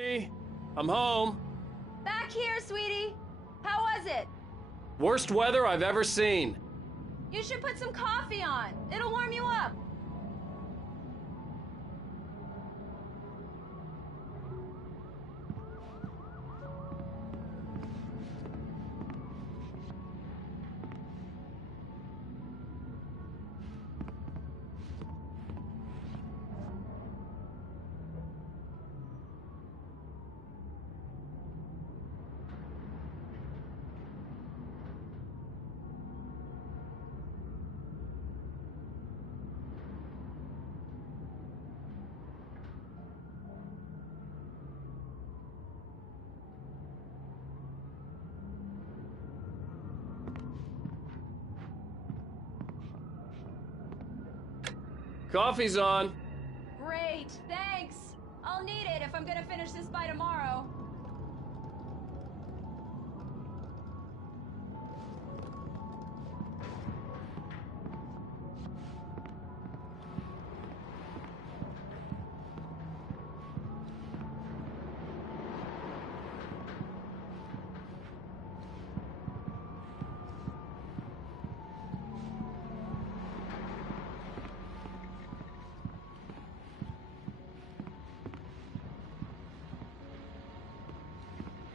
Honey, I'm home. Back here, sweetie. How was it? Worst weather I've ever seen. You should put some coffee on. It'll warm you up. Coffee's on. Great, thanks. I'll need it if I'm gonna finish this by tomorrow.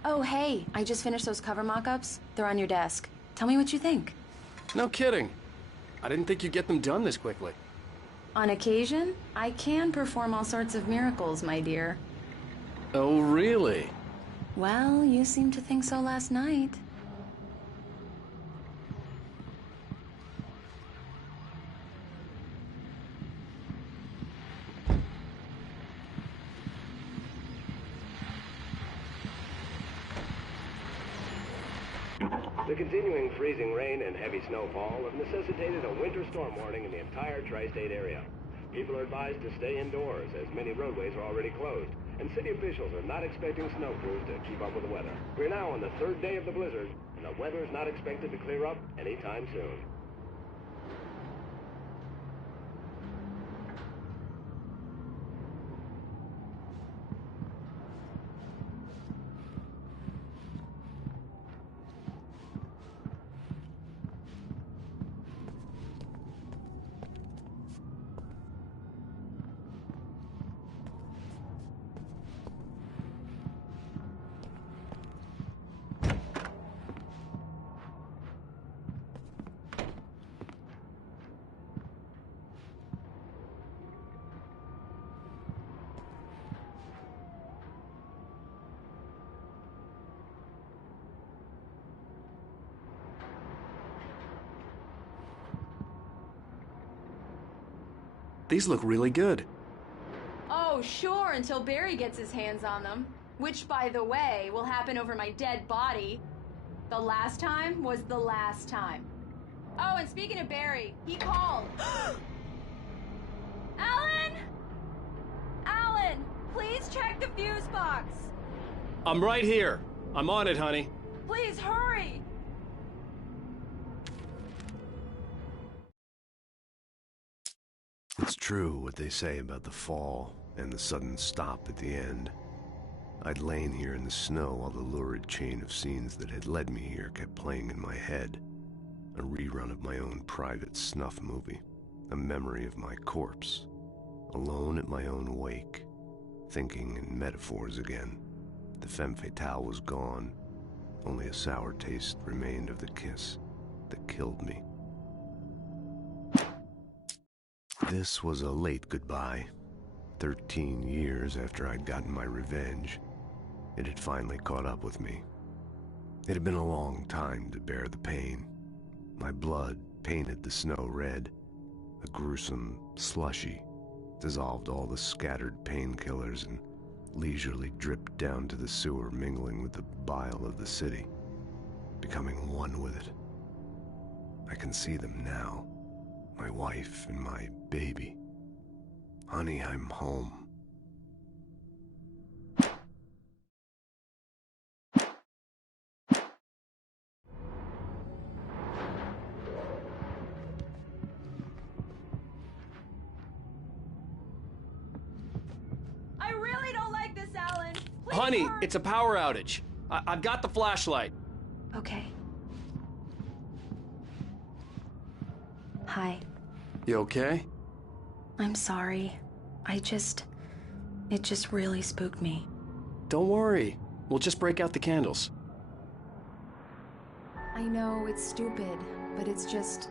Oh, hey, I just finished those cover mock-ups. They're on your desk. Tell me what you think. No kidding. I didn't think you'd get them done this quickly. On occasion, I can perform all sorts of miracles, my dear. Oh, really? Well, you seemed to think so last night. The continuing freezing rain and heavy snowfall have necessitated a winter storm warning in the entire tri-state area. People are advised to stay indoors as many roadways are already closed, and city officials are not expecting snow crews to keep up with the weather. We're now on the third day of the blizzard, and the weather is not expected to clear up anytime soon. These look really good. Oh, sure, until Barry gets his hands on them. Which, by the way, will happen over my dead body. The last time was the last time. Oh, and speaking of Barry, he called. Alan! Alan, please check the fuse box. I'm right here. I'm on it, honey. Please hurry! It's true what they say about the fall and the sudden stop at the end. I'd lain here in the snow while the lurid chain of scenes that had led me here kept playing in my head. A rerun of my own private snuff movie. A memory of my corpse. Alone at my own wake. Thinking in metaphors again. The femme fatale was gone. Only a sour taste remained of the kiss that killed me. This was a late goodbye. 13 years after I'd gotten my revenge, it had finally caught up with me. It had been a long time to bear the pain. My blood painted the snow red. A gruesome slushy dissolved all the scattered painkillers and leisurely dripped down to the sewer, mingling with the bile of the city, becoming one with it. I can see them now. My wife and my baby. Honey, I'm home. I really don't like this, Alan. Please Honey, it's a power outage. I've got the flashlight. Okay. Hi. You okay? I'm sorry. It just really spooked me. Don't worry. We'll just break out the candles. I know it's stupid, but it's just...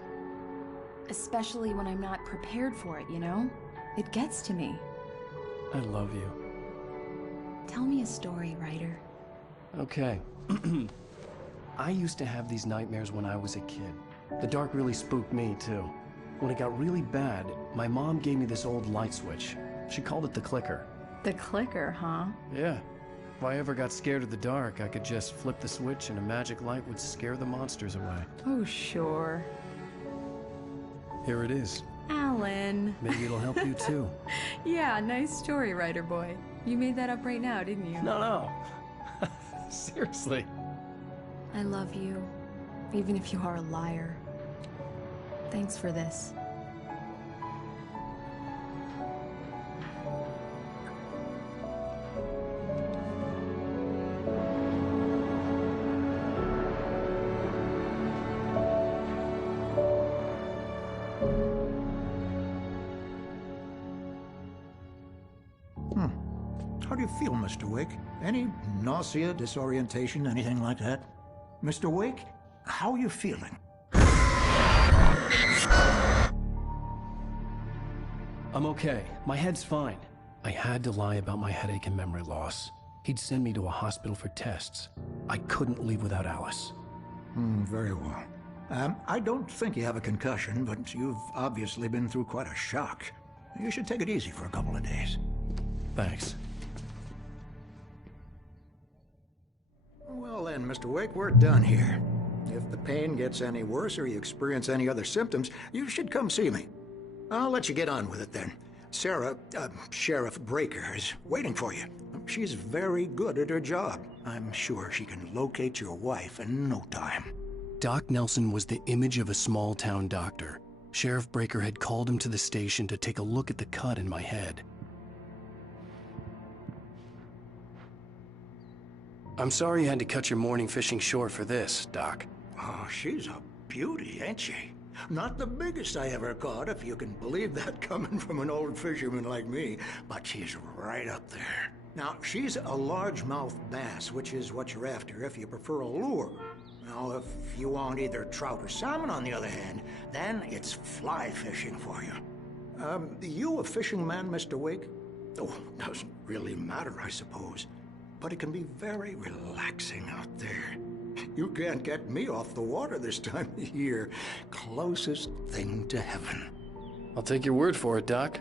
especially when I'm not prepared for it, you know? It gets to me. I love you. Tell me a story, writer. Okay. I used to have these nightmares when I was a kid. The dark really spooked me, too. When it got really bad, my mom gave me this old light switch. She called it the clicker. The clicker, huh? Yeah. If I ever got scared of the dark, I could just flip the switch and a magic light would scare the monsters away. Oh, sure. Here it is. Alan. Maybe it'll help you, too. Yeah, nice story, writer boy. You made that up right now, didn't you? No. Seriously. I love you, even if you are a liar. Thanks for this. How do you feel, Mr. Wake? Any nausea, disorientation, anything like that? Mr. Wake, how are you feeling? I'm okay. My head's fine. I had to lie about my headache and memory loss. He'd send me to a hospital for tests. I couldn't leave without Alice. Very well. I don't think you have a concussion, but you've obviously been through quite a shock. You should take it easy for a couple of days. Thanks. Well then, Mr. Wake, we're done here. If the pain gets any worse or you experience any other symptoms, you should come see me. I'll let you get on with it then. Sarah, Sheriff Breaker, is waiting for you. She's very good at her job. I'm sure she can locate your wife in no time. Doc Nelson was the image of a small-town doctor. Sheriff Breaker had called him to the station to take a look at the cut in my head. I'm sorry you had to cut your morning fishing short for this, Doc. Oh, she's a beauty, ain't she? Not the biggest I ever caught, if you can believe that coming from an old fisherman like me, but she's right up there. Now, she's a largemouth bass, which is what you're after if you prefer a lure. Now, if you want either trout or salmon, on the other hand, then it's fly fishing for you. You a fishing man, Mr. Wake? Oh, doesn't really matter, I suppose. But it can be very relaxing out there. You can't get me off the water this time of year. Closest thing to heaven. I'll take your word for it, Doc.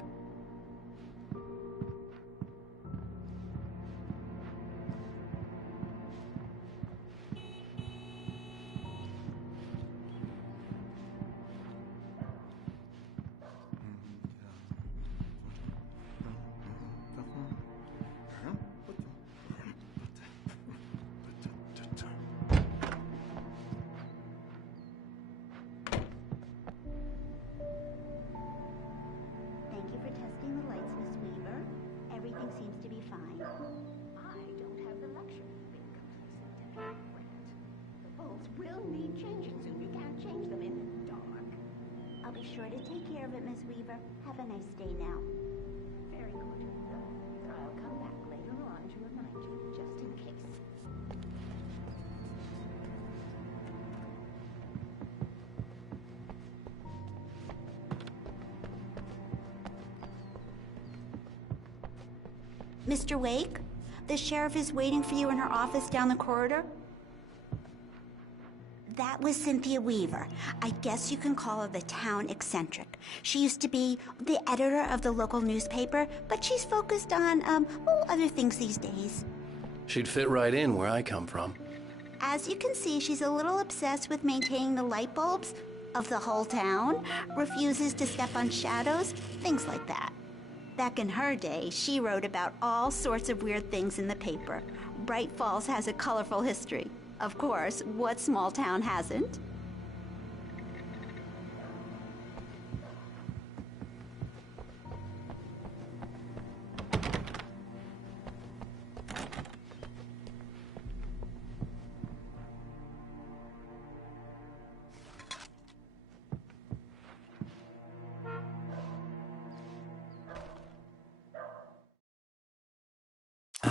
Sure to take care of it, Miss Weaver. Have a nice day now. Very good. I'll come back later on to remind you, just in case. Mr. Wake, the sheriff is waiting for you in her office down the corridor. That was Cynthia Weaver. I guess you can call her the town eccentric. She used to be the editor of the local newspaper, but she's focused on, other things these days. She'd fit right in where I come from. As you can see, she's a little obsessed with maintaining the light bulbs of the whole town, refuses to step on shadows, things like that. Back in her day, she wrote about all sorts of weird things in the paper. Bright Falls has a colorful history. Of course, what small town hasn't?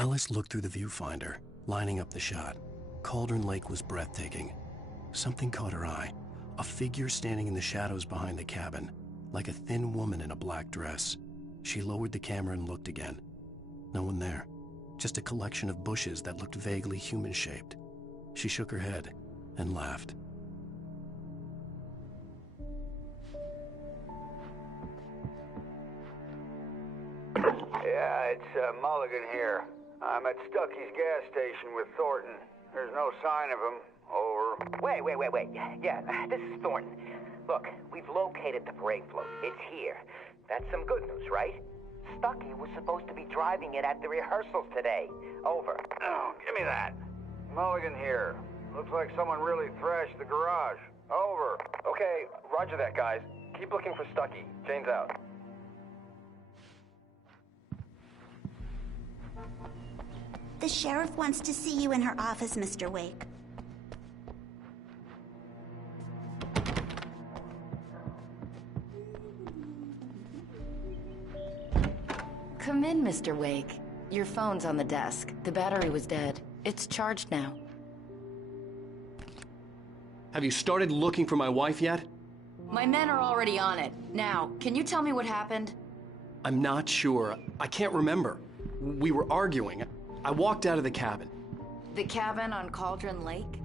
Alice looked through the viewfinder, lining up the shot. Cauldron Lake was breathtaking. Something caught her eye. A figure standing in the shadows behind the cabin, like a thin woman in a black dress. She lowered the camera and looked again. No one there. Just a collection of bushes that looked vaguely human-shaped. She shook her head and laughed. Yeah, it's Mulligan here. I'm at Stucky's gas station with Thornton. There's no sign of him. Over. Wait. Yeah, this is Thornton. Look, we've located the parade float. It's here. That's some good news, right? Stucky was supposed to be driving it at the rehearsals today. Over. Oh, give me that. Mulligan here. Looks like someone really thrashed the garage. Over. Okay, roger that, guys. Keep looking for Stucky. Jane's out. The sheriff wants to see you in her office, Mr. Wake. Come in, Mr. Wake. Your phone's on the desk. The battery was dead. It's charged now. Have you started looking for my wife yet? My men are already on it. Now, can you tell me what happened? I'm not sure. I can't remember. We were arguing. I walked out of the cabin. The cabin on Cauldron Lake?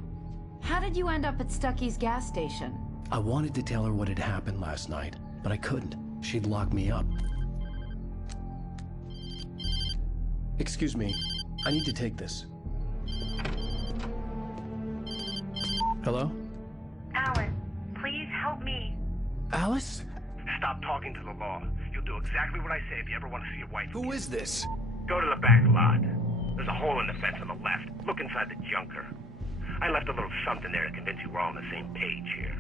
How did you end up at Stucky's gas station? I wanted to tell her what had happened last night, but I couldn't. She'd lock me up. Excuse me. I need to take this. Hello? Alan, please help me. Alice? Stop talking to the law. You'll do exactly what I say if you ever want to see your wife. Who is this? Go to the back lot. There's a hole in the fence on the left. Look inside the junker. I left a little something there to convince you we're all on the same page here.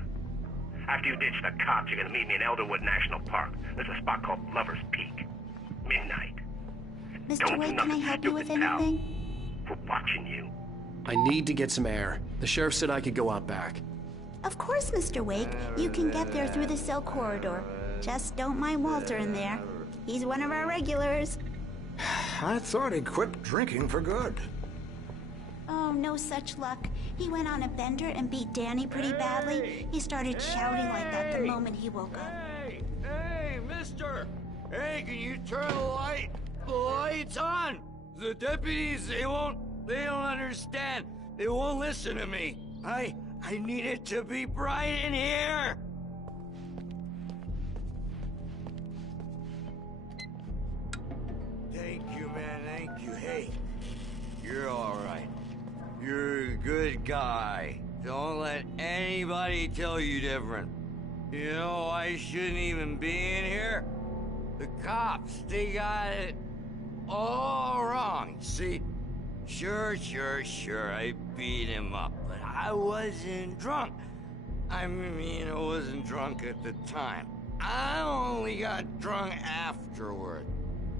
After you ditch the cops, you're gonna meet me in Elderwood National Park. There's a spot called Lover's Peak. Midnight. Mr. Wake, can I help you with anything? We're watching you. I need to get some air. The sheriff said I could go out back. Of course, Mr. Wake. You can get there through the cell corridor. Just don't mind Walter in there. He's one of our regulars. I thought he quit drinking for good. Oh, no such luck. He went on a bender and beat Danny pretty badly. He started shouting like that the moment he woke up. Hey, mister! Hey, can you turn the light? The light's on! The deputies, they don't understand. They won't listen to me. I need it to be bright in here! Thank you, man, thank you. Hey, you're all right. You're a good guy. Don't let anybody tell you different. You know, I shouldn't even be in here. The cops, they got it all wrong. See, sure, I beat him up, but I wasn't drunk. I mean, I wasn't drunk at the time. I only got drunk afterward.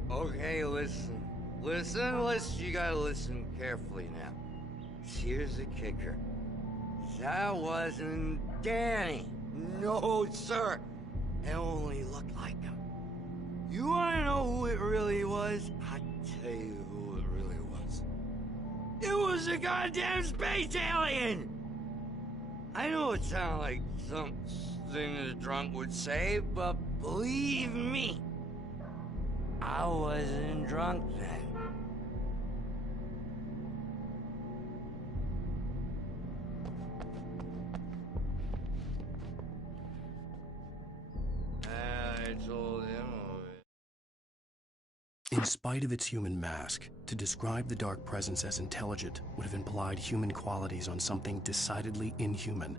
Okay, listen. You gotta listen carefully now. Here's the kicker. That wasn't Danny. No, sir. It only looked like him. You wanna know who it really was? I'll tell you who it really was. It was a goddamn space alien! I know it sounds like something a drunk would say, but believe me, I wasn't drunk then. I told him of it. In spite of its human mask, to describe the dark presence as intelligent would have implied human qualities on something decidedly inhuman.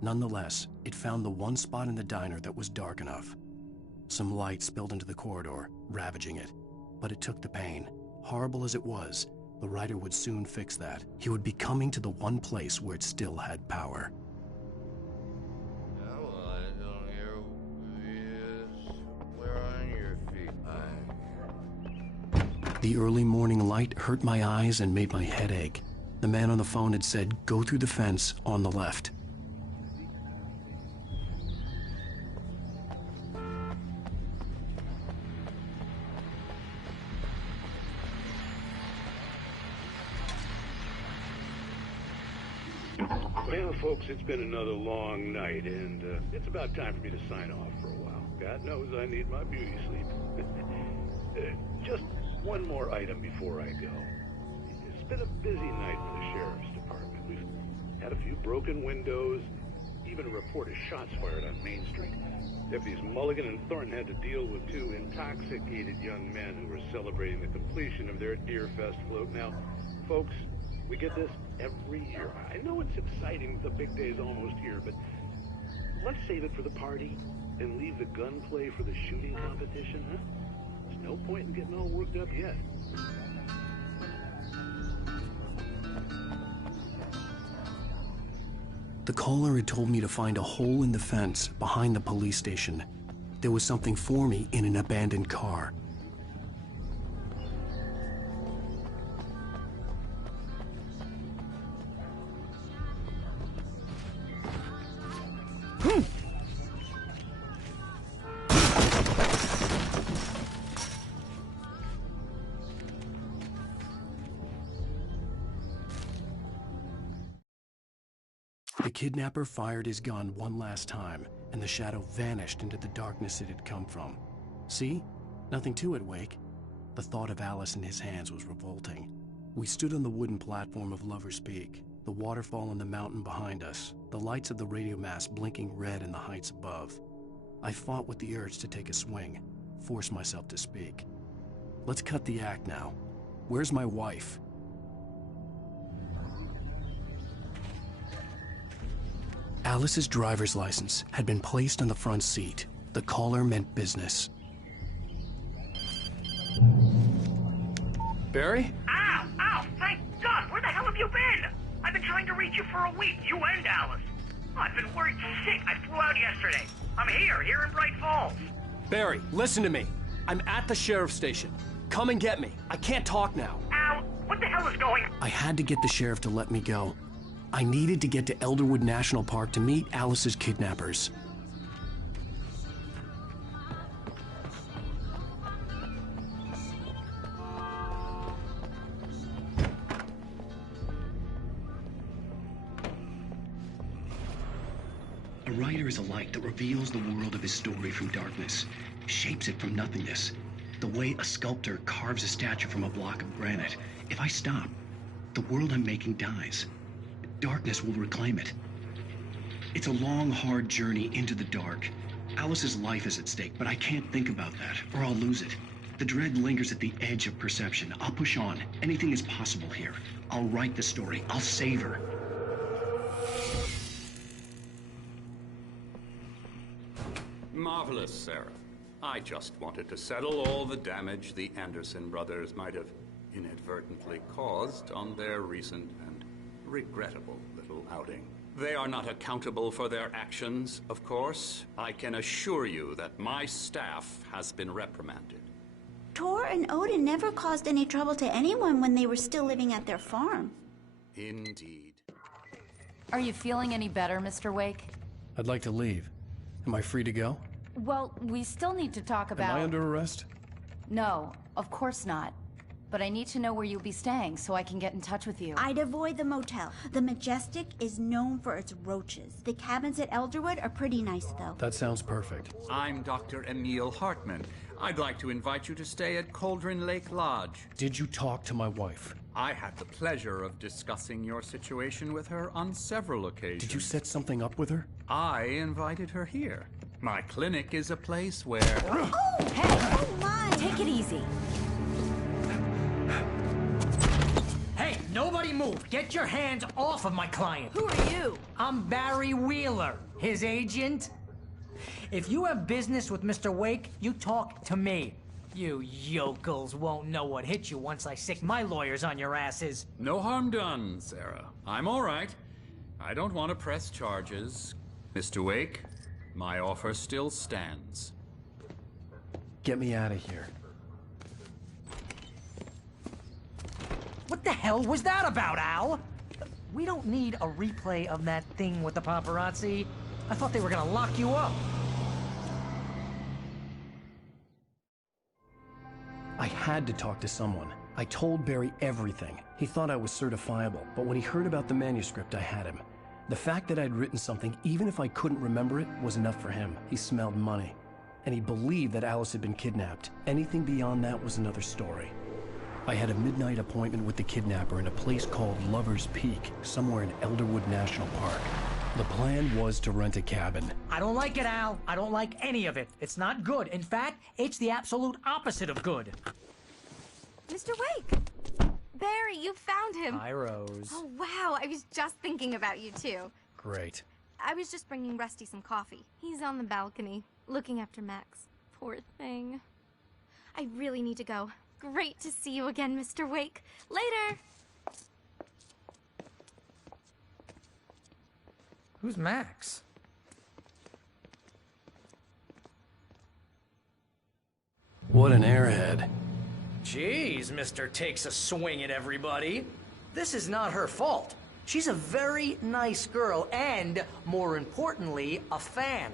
Nonetheless, it found the one spot in the diner that was dark enough. Some light spilled into the corridor, ravaging it. But it took the pain. Horrible as it was, the writer would soon fix that. He would be coming to the one place where it still had power. Well, I don't hear where on your feet. The early morning light hurt my eyes and made my head ache. The man on the phone had said, "Go through the fence on the left." Well, folks, it's been another long night, and it's about time for me to sign off for a while. God knows I need my beauty sleep. Just one more item before I go. It's been a busy night for the Sheriff's Department. We've had a few broken windows, even a report of shots fired on Main Street. Deputies Mulligan and Thornton had to deal with two intoxicated young men who were celebrating the completion of their Deer Fest float. Now, folks, we get this every year. I know it's exciting, the big day's almost here, but let's save it for the party and leave the gunplay for the shooting competition, huh? There's no point in getting all worked up yet. The caller had told me to find a hole in the fence behind the police station. There was something for me in an abandoned car. The kidnapper fired his gun one last time, and the shadow vanished into the darkness it had come from. See? Nothing to it, Wake. The thought of Alice in his hands was revolting. We stood on the wooden platform of Lover's Peak, the waterfall on the mountain behind us, the lights of the radio mast blinking red in the heights above. I fought with the urge to take a swing, force myself to speak. Let's cut the act now. Where's my wife? Alice's driver's license had been placed on the front seat. The caller meant business. Barry? Ow! Ow! Thank God! Where the hell have you been? I've been trying to reach you for a week, you and Alice. Oh, I've been worried sick. I flew out yesterday. I'm here in Bright Falls. Barry, listen to me. I'm at the sheriff's station. Come and get me. I can't talk now. Ow! What the hell is going on? I had to get the sheriff to let me go. I needed to get to Elderwood National Park to meet Alice's kidnappers. A writer is a light that reveals the world of his story from darkness, shapes it from nothingness. The way a sculptor carves a statue from a block of granite. If I stop, the world I'm making dies. Darkness will reclaim it. It's a long, hard journey into the dark. Alice's life is at stake, but I can't think about that, or I'll lose it. The dread lingers at the edge of perception. I'll push on. Anything is possible here. I'll write the story. I'll save her. Marvelous, Sarah. I just wanted to settle all the damage the Anderson brothers might have inadvertently caused on their recent and regrettable little outing. They are not accountable for their actions, of course. I can assure you that my staff has been reprimanded. Tor and Odin never caused any trouble to anyone when they were still living at their farm. Indeed. Are you feeling any better, Mr. Wake? I'd like to leave. Am I free to go? Well, we still need to talk about... Am I under arrest? No, of course not. But I need to know where you'll be staying so I can get in touch with you. I'd avoid the motel. The Majestic is known for its roaches. The cabins at Elderwood are pretty nice, though. That sounds perfect. I'm Dr. Emil Hartman. I'd like to invite you to stay at Cauldron Lake Lodge. Did you talk to my wife? I had the pleasure of discussing your situation with her on several occasions. Did you set something up with her? I invited her here. My clinic is a place where... Oh, hey! Oh, my! Take it easy. Hey, nobody move! Get your hands off of my client! Who are you? I'm Barry Wheeler, his agent. If you have business with Mr. Wake, you talk to me. You yokels won't know what hit you once I sick my lawyers on your asses. No harm done, Sarah. I'm all right. I don't want to press charges. Mr. Wake, my offer still stands. Get me out of here. What the hell was that about, Al? We don't need a replay of that thing with the paparazzi. I thought they were gonna lock you up. I had to talk to someone. I told Barry everything. He thought I was certifiable, but when he heard about the manuscript, I had him. The fact that I'd written something, even if I couldn't remember it, was enough for him. He smelled money. And he believed that Alice had been kidnapped. Anything beyond that was another story. I had a midnight appointment with the kidnapper in a place called Lover's Peak, somewhere in Elderwood National Park. The plan was to rent a cabin. I don't like it, Al. I don't like any of it. It's not good. In fact, it's the absolute opposite of good. Mr. Wake! Barry, you found him. Hi, Rose. Oh, wow. I was just thinking about you, too. Great. I was just bringing Rusty some coffee. He's on the balcony, looking after Max. Poor thing. I really need to go. Great to see you again, Mr. Wake. Later! Who's Max? What an airhead. Jeez, Mr. Takes a swing at everybody. This is not her fault. She's a very nice girl and, more importantly, a fan.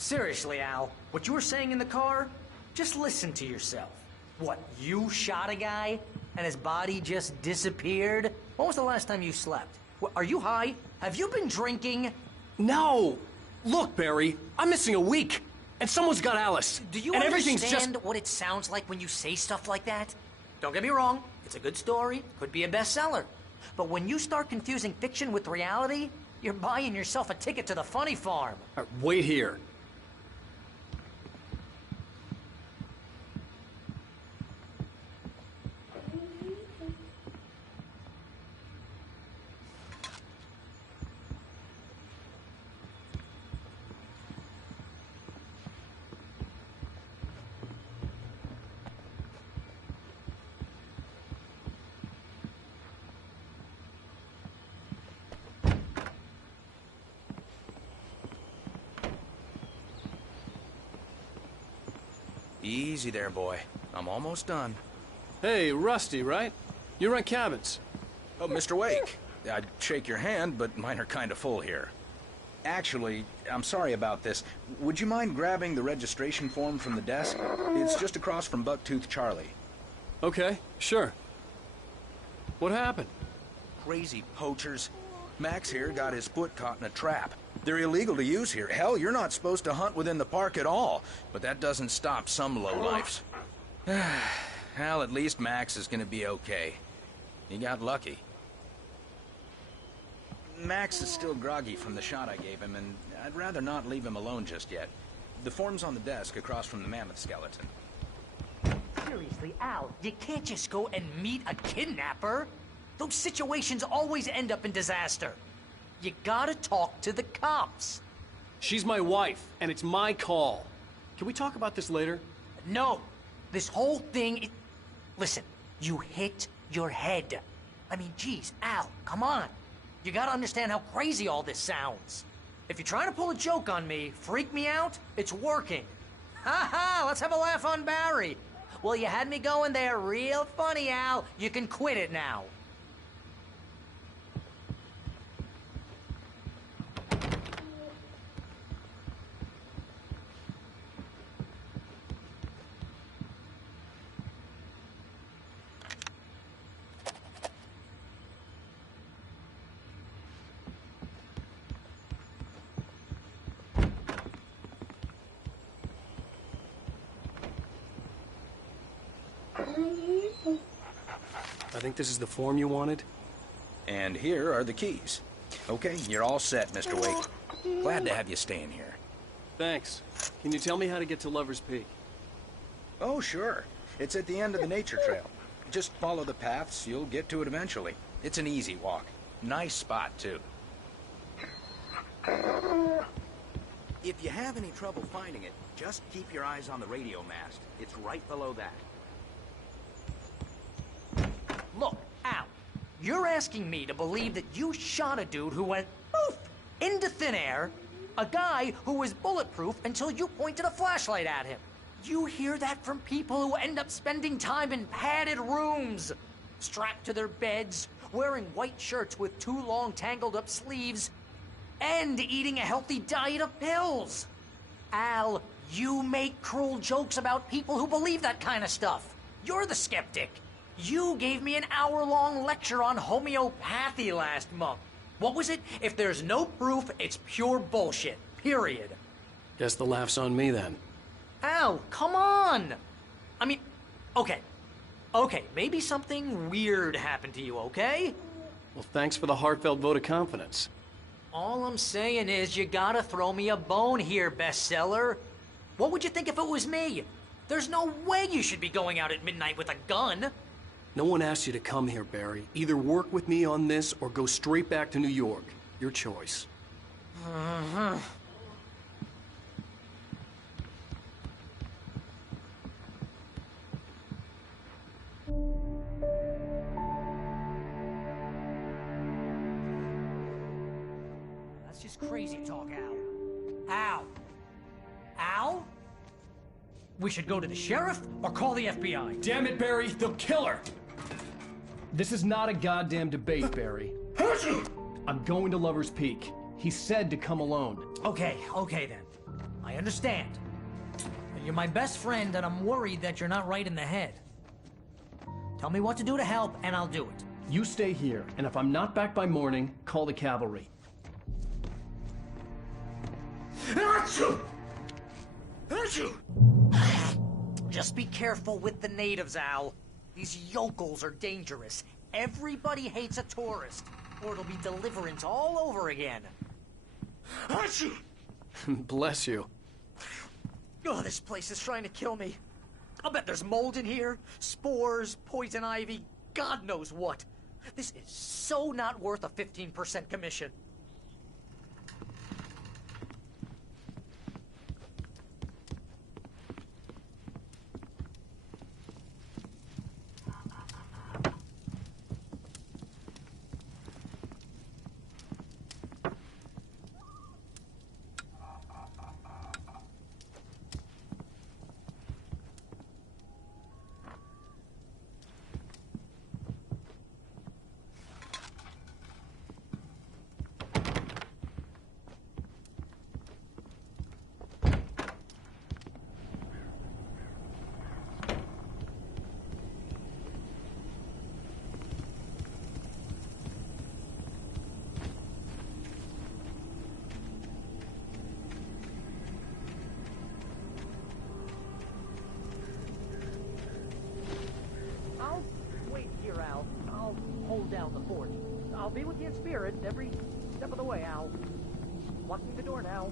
Seriously, Al, what you were saying in the car, just listen to yourself. What, you shot a guy and his body just disappeared? When was the last time you slept? What, are you high? Have you been drinking? No! Look, Barry, I'm missing a week, and someone's got Alice. Do you and understand what it sounds like when you say stuff like that? Don't get me wrong, it's a good story, could be a bestseller. But when you start confusing fiction with reality, you're buying yourself a ticket to the funny farm. Wait here. Easy there, boy. I'm almost done. Hey, Rusty, right? You rent cabins. Oh, Mr. Wake. I'd shake your hand, but mine are kind of full here. Actually, I'm sorry about this. Would you mind grabbing the registration form from the desk? It's just across from Bucktooth Charlie. Okay, sure. What happened? Crazy poachers. Max here got his foot caught in a trap. They're illegal to use here. Hell, you're not supposed to hunt within the park at all. But that doesn't stop some lowlifes. Well, at least Max is gonna be okay. He got lucky. Max is still groggy from the shot I gave him, and I'd rather not leave him alone just yet. The form's on the desk across from the mammoth skeleton. Seriously, Al, you can't just go and meet a kidnapper. Those situations always end up in disaster. You gotta talk to the cops. She's my wife, and it's my call. Can we talk about this later? No. This whole thing... Listen, you hit your head. I mean, geez, Al, come on. You gotta understand how crazy all this sounds. If you're trying to pull a joke on me, freak me out, it's working. Ha ha, let's have a laugh on Barry. Well, you had me going there real funny, Al. You can quit it now. I think this is the form you wanted. And here are the keys. Okay, you're all set, Mr. Wake. Glad to have you staying here. Thanks. Can you tell me how to get to Lover's Peak? Oh, sure. It's at the end of the nature trail. Just follow the paths, you'll get to it eventually. It's an easy walk. Nice spot, too. If you have any trouble finding it, just keep your eyes on the radio mast. It's right below that. Look, Al, you're asking me to believe that you shot a dude who went poof into thin air, a guy who was bulletproof until you pointed a flashlight at him. You hear that from people who end up spending time in padded rooms, strapped to their beds, wearing white shirts with too long tangled up sleeves, and eating a healthy diet of pills. Al, you make cruel jokes about people who believe that kind of stuff. You're the skeptic. You gave me an hour-long lecture on homeopathy last month. What was it? If there's no proof, it's pure bullshit. Period. Guess the laugh's on me then. Al, come on! I mean, okay. Okay, maybe something weird happened to you, okay? Well, thanks for the heartfelt vote of confidence. All I'm saying is you gotta throw me a bone here, bestseller. What would you think if it was me? There's no way you should be going out at midnight with a gun. No one asked you to come here, Barry. Either work with me on this or go straight back to New York. Your choice. That's just crazy talk, Al. Al? Al? We should go to the sheriff or call the FBI. Damn it, Barry, they'll kill her! This is not a goddamn debate, Barry. I'm going to Lover's Peak. He said to come alone. Okay then. I understand. You're my best friend, and I'm worried that you're not right in the head. Tell me what to do to help, and I'll do it. You stay here, and if I'm not back by morning, call the cavalry. Just be careful with the natives, Al. These yokels are dangerous. Everybody hates a tourist, or it'll be Deliverance all over again. Bless you. Oh, this place is trying to kill me. I'll bet there's mold in here, spores, poison ivy, God knows what. This is so not worth a 15% commission. Hold down the fort. I'll be with you in spirit every step of the way, Al. Locking the door now.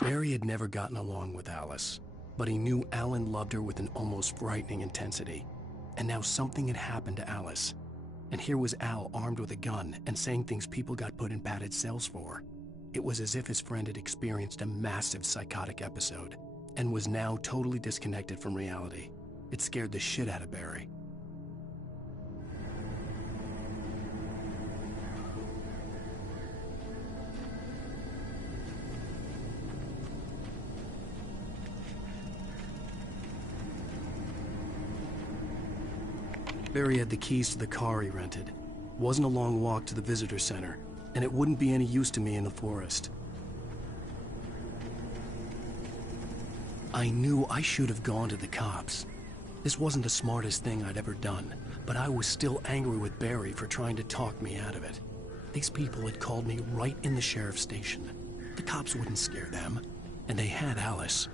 Barry had never gotten along with Alice, but he knew Alan loved her with an almost frightening intensity. And now something had happened to Alice. And here was Al armed with a gun and saying things people got put in padded cells for. It was as if his friend had experienced a massive psychotic episode and was now totally disconnected from reality. It scared the shit out of Barry. Barry had the keys to the car he rented. Wasn't a long walk to the visitor center, and it wouldn't be any use to me in the forest. I knew I should have gone to the cops. This wasn't the smartest thing I'd ever done, but I was still angry with Barry for trying to talk me out of it. These people had called me right in the sheriff's station. The cops wouldn't scare them, and they had Alice.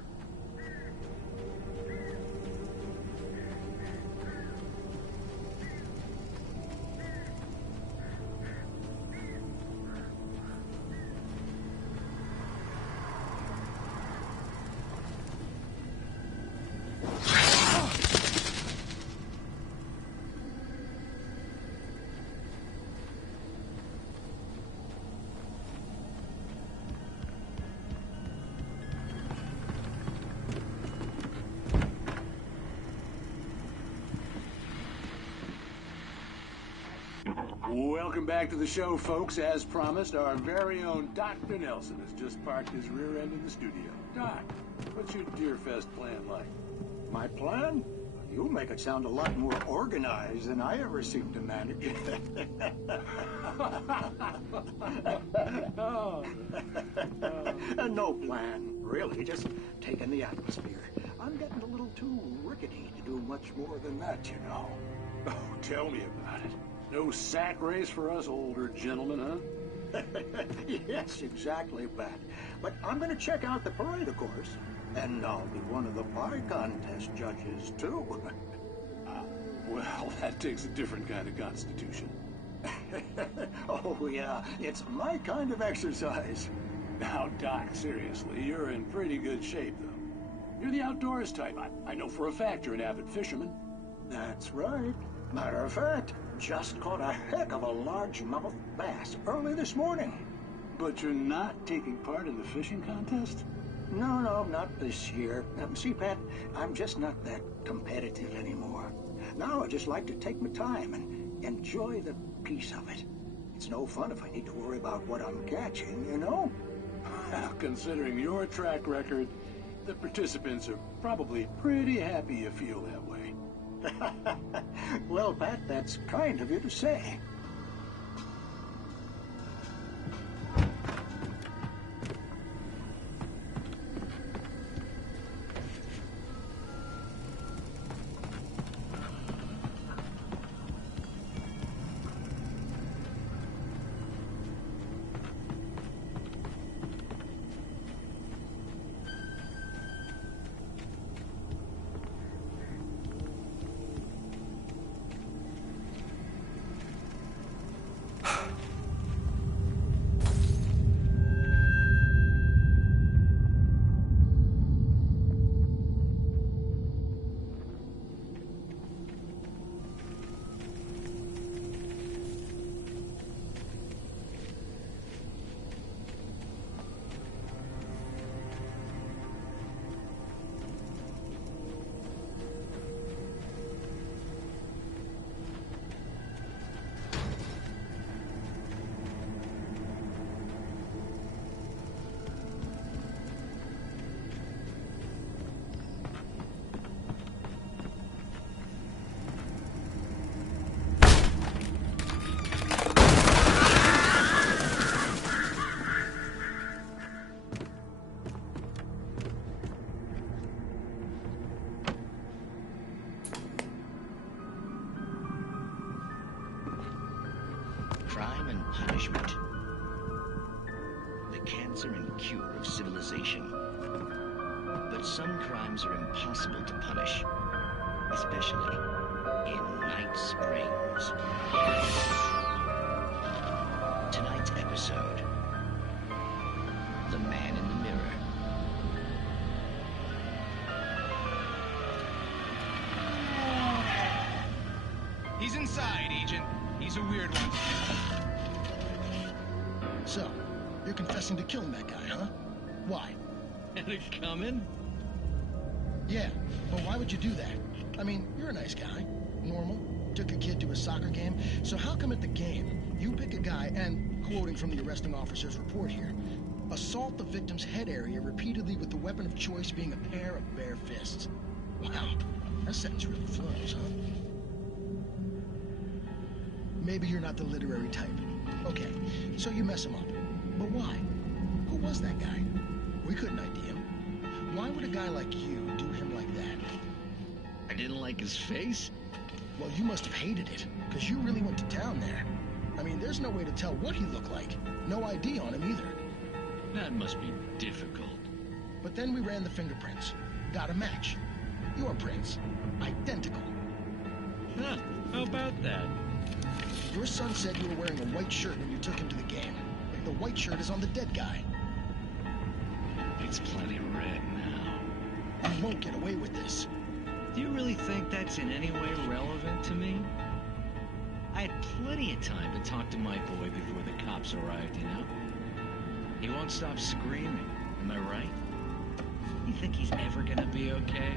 Welcome back to the show, folks. As promised, our very own Dr. Nelson has just parked his rear end in the studio. Doc, what's your Deerfest plan like? My plan? You make it sound a lot more organized than I ever seem to manage. No plan, really. Just taking the atmosphere. I'm getting a little too rickety to do much more than that, you know. Oh, tell me about it. No sack race for us older gentlemen, huh? Yes, exactly, Pat. But I'm going to check out the parade, of course. And I'll be one of the pie contest judges, too. Well, that takes a different kind of constitution. Oh, yeah. It's my kind of exercise. Now, Doc, seriously, you're in pretty good shape, though. You're the outdoors type. I know for a fact you're an avid fisherman. That's right. Matter of fact, just caught a heck of a largemouth bass early this morning. But you're not taking part in the fishing contest? No, not this year. See, Pat, I'm just not that competitive anymore. Now I just like to take my time and enjoy the peace of it. It's no fun if I need to worry about what I'm catching, you know? Well, considering your track record, the participants are probably pretty happy you feel that way. Well, Pat, that's kind of you to say. Crime and punishment. The cancer and cure of civilization. But some crimes are impossible to punish, especially in Night Springs. Tonight's episode, The Man in the Mirror. He's inside, Agent. He's a weird one. So, you're confessing to killing that guy, huh? Why? Had it coming? Yeah, but why would you do that? I mean, you're a nice guy. Normal. Took a kid to a soccer game. So how come at the game, you pick a guy and, quoting from the arresting officer's report here, assault the victim's head area repeatedly with the weapon of choice being a pair of bare fists? Wow, that sentence really flows, huh? Maybe you're not the literary type. Okay, so you mess him up. But why? Who was that guy? We couldn't ID him. Why would a guy like you do him like that? I didn't like his face? Well, you must have hated it, because you really went to town there. I mean, there's no way to tell what he looked like. No ID on him either. That must be difficult. But then we ran the fingerprints. Got a match. Your prints. Identical. Huh, how about that? Your son said you were wearing a white shirt when you took him to the game. The white shirt is on the dead guy. It's plenty red now. You won't get away with this. Do you really think that's in any way relevant to me? I had plenty of time to talk to my boy before the cops arrived, you know? He won't stop screaming, am I right? You think he's ever gonna be okay?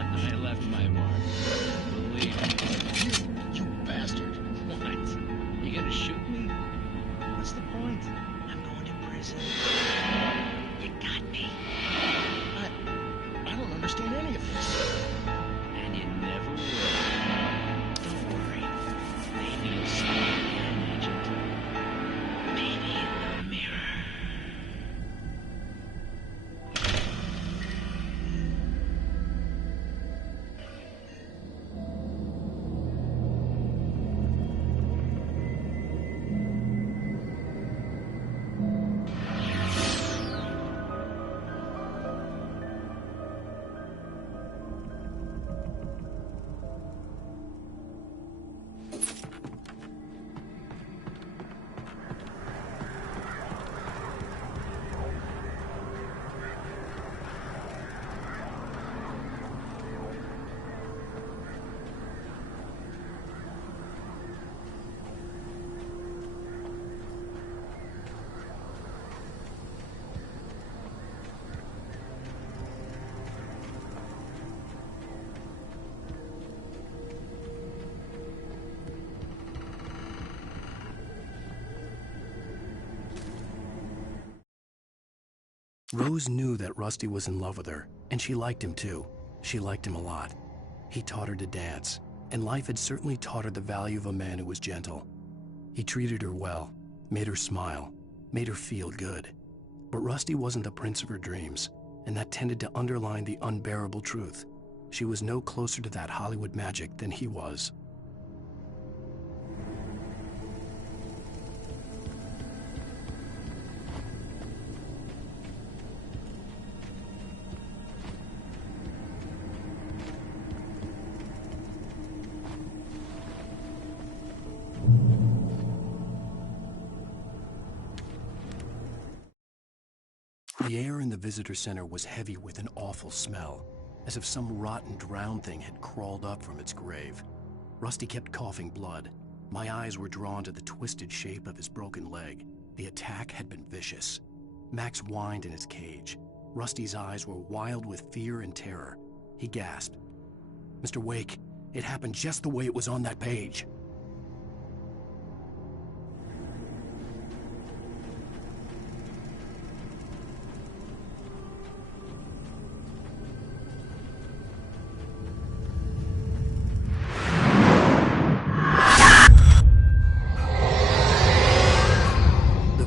I left my mark. Believe me. You bastard. What? You gonna shoot me? What's the point? I'm going to prison. You got me. I don't understand any of this. And you never will. Don't worry. Maybe you'll see me again, Agent. Maybe in the mirror. Rose knew that Rusty was in love with her, and she liked him too. She liked him a lot. He taught her to dance, and life had certainly taught her the value of a man who was gentle. He treated her well, made her smile, made her feel good. But Rusty wasn't the prince of her dreams, and that tended to underline the unbearable truth. She was no closer to that Hollywood magic than he was. The air in the visitor center was heavy with an awful smell, as if some rotten drowned thing had crawled up from its grave. Rusty kept coughing blood. My eyes were drawn to the twisted shape of his broken leg. The attack had been vicious. Max whined in his cage. Rusty's eyes were wild with fear and terror. He gasped. "Mr. Wake, it happened just the way it was on that page."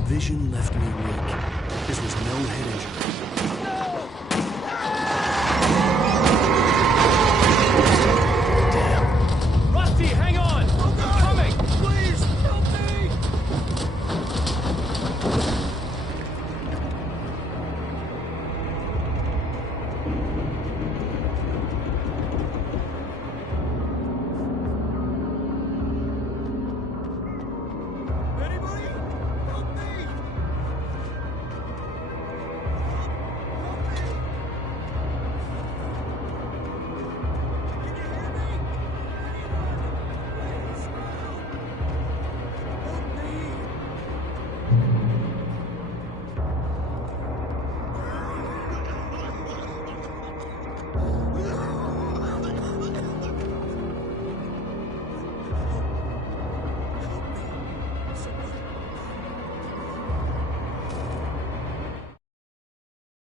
Vision left me weak. This was no head injury. Damn. Rusty, hang on! I'm coming! Please, help me! Anybody? Help me!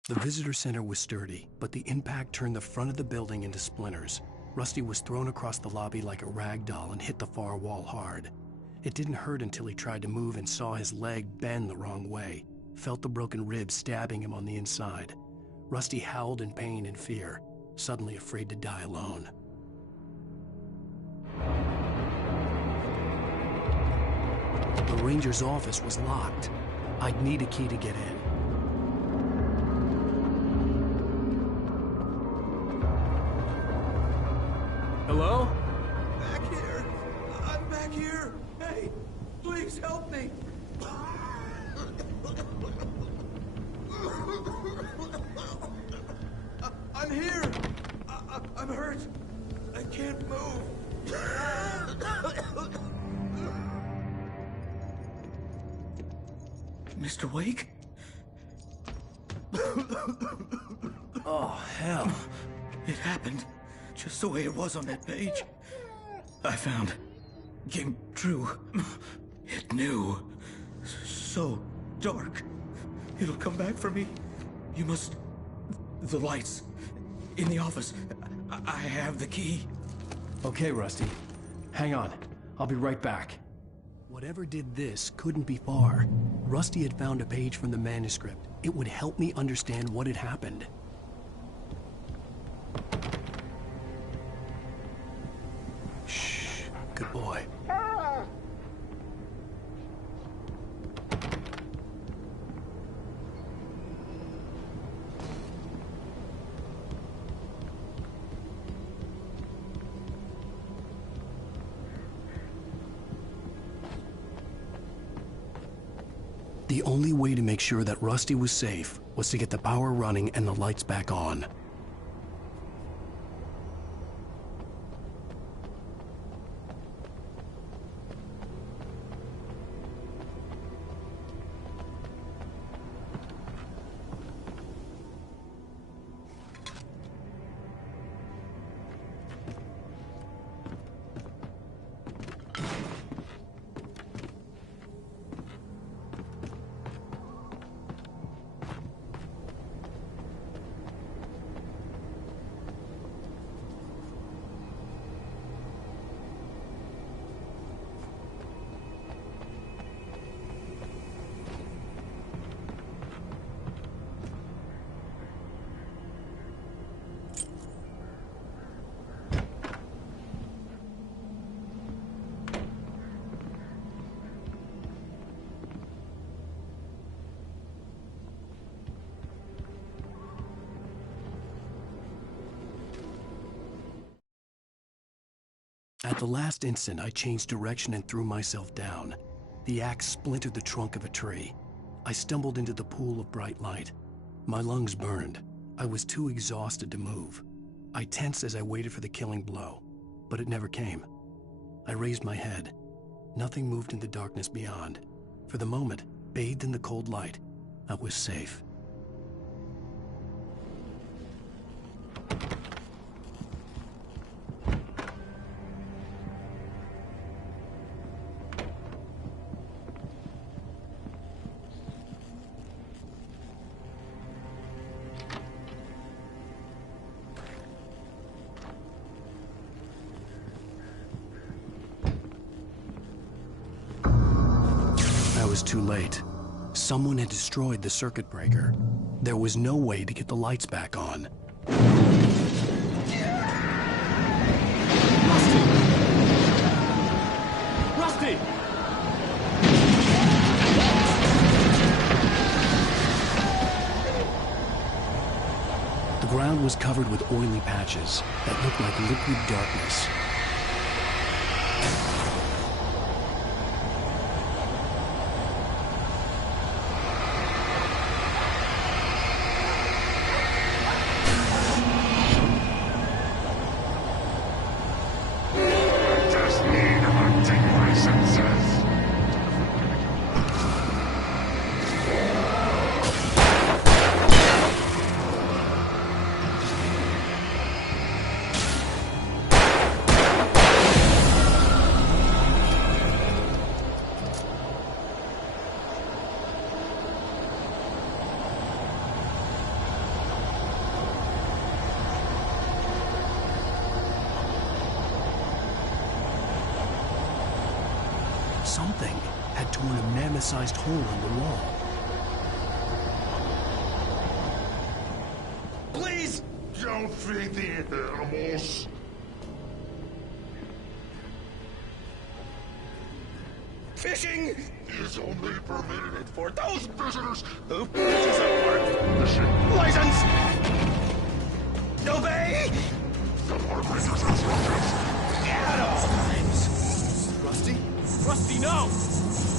The visitor center was sturdy, but the impact turned the front of the building into splinters. Rusty was thrown across the lobby like a rag doll and hit the far wall hard. It didn't hurt until he tried to move and saw his leg bend the wrong way, felt the broken ribs stabbing him on the inside. Rusty howled in pain and fear. suddenly afraid to die alone. The ranger's office was locked. I'd need a key to get in. Hello? Back here! I'm back here! Hey, please help me! I'm here! I'm hurt! I can't move! Mr. Wake? Oh, hell. It happened just the way it was on that page. I found. Came true. It knew. So dark. It'll come back for me. You must... The lights. In the office. I have the key. Okay, Rusty. Hang on. I'll be right back. Whatever did this couldn't be far. Rusty had found a page from the manuscript. It would help me understand what had happened. Shh. Good boy. The only way to make sure that Rusty was safe was to get the power running and the lights back on. At the last instant, I changed direction and threw myself down. The axe splintered the trunk of a tree. I stumbled into the pool of bright light. My lungs burned. I was too exhausted to move. I tensed as I waited for the killing blow, but it never came. I raised my head. Nothing moved in the darkness beyond. For the moment, bathed in the cold light, I was safe. I was too late. Someone had destroyed the circuit breaker. There was no way to get the lights back on. Rusty! The ground was covered with oily patches that looked like liquid darkness. Something had torn a mammoth-sized hole in the wall. Please, don't don't feed the animals. Fishing is only permitted for those visitors who purchase a park fishing license. Obey the park ranger's instructions. At all times. Rusty? Rusty, no!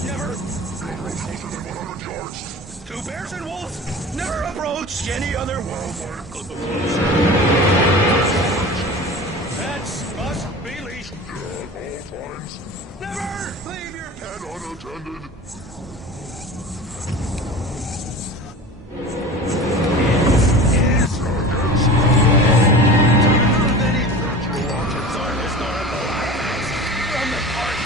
Never. The other closer than 100 yards. Two bears and wolves never approach any other wildlife close. Pets must be leashed. At all times. Never leave your pet unattended. Yes. Against the law. Many natural objects are historical artifacts from the park.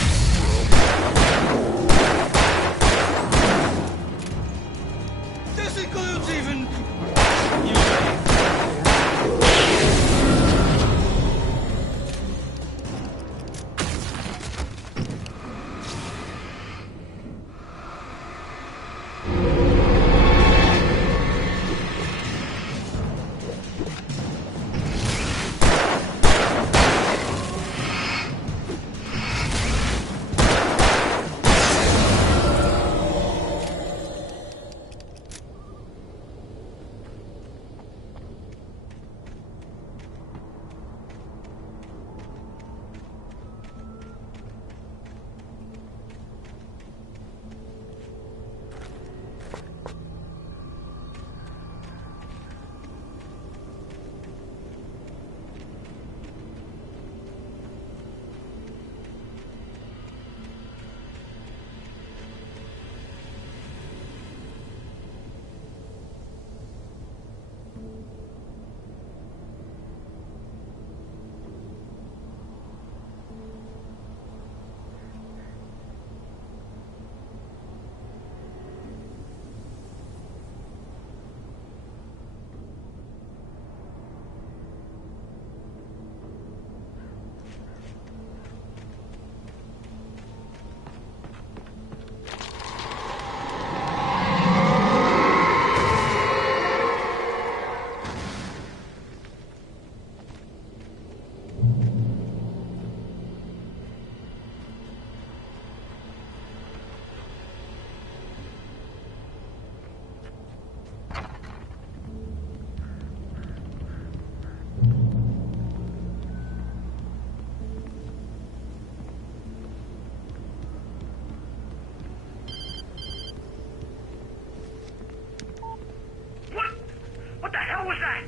This includes even What the hell was that?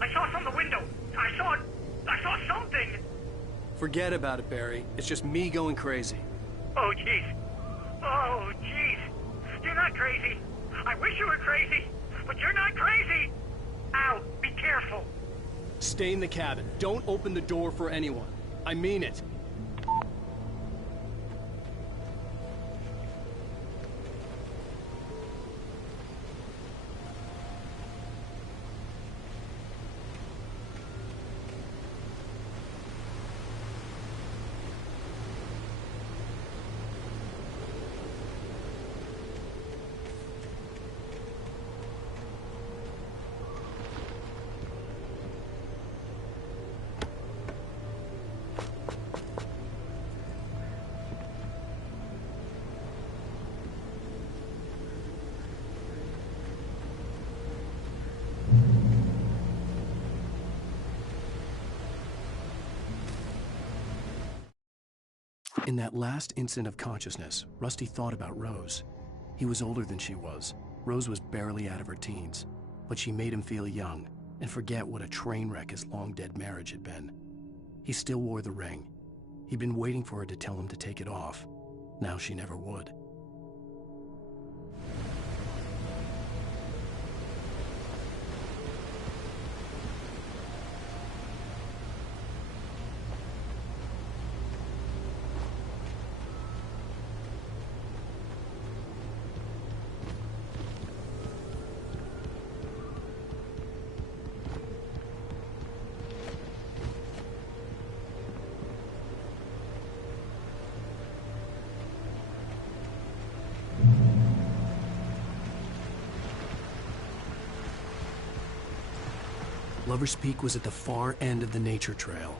I saw from the window. I saw something. Forget about it, Barry. It's just me going crazy. Oh, jeez. Oh, jeez. You're not crazy. I wish you were crazy, but you're not crazy. Ow, be careful. Stay in the cabin. Don't open the door for anyone. I mean it. In that last instant of consciousness, Rusty thought about Rose. He was older than she was. Rose was barely out of her teens, but she made him feel young and forget what a train wreck his long-dead marriage had been. He still wore the ring. He'd been waiting for her to tell him to take it off. Now she never would. Lover's Peak was at the far end of the nature trail.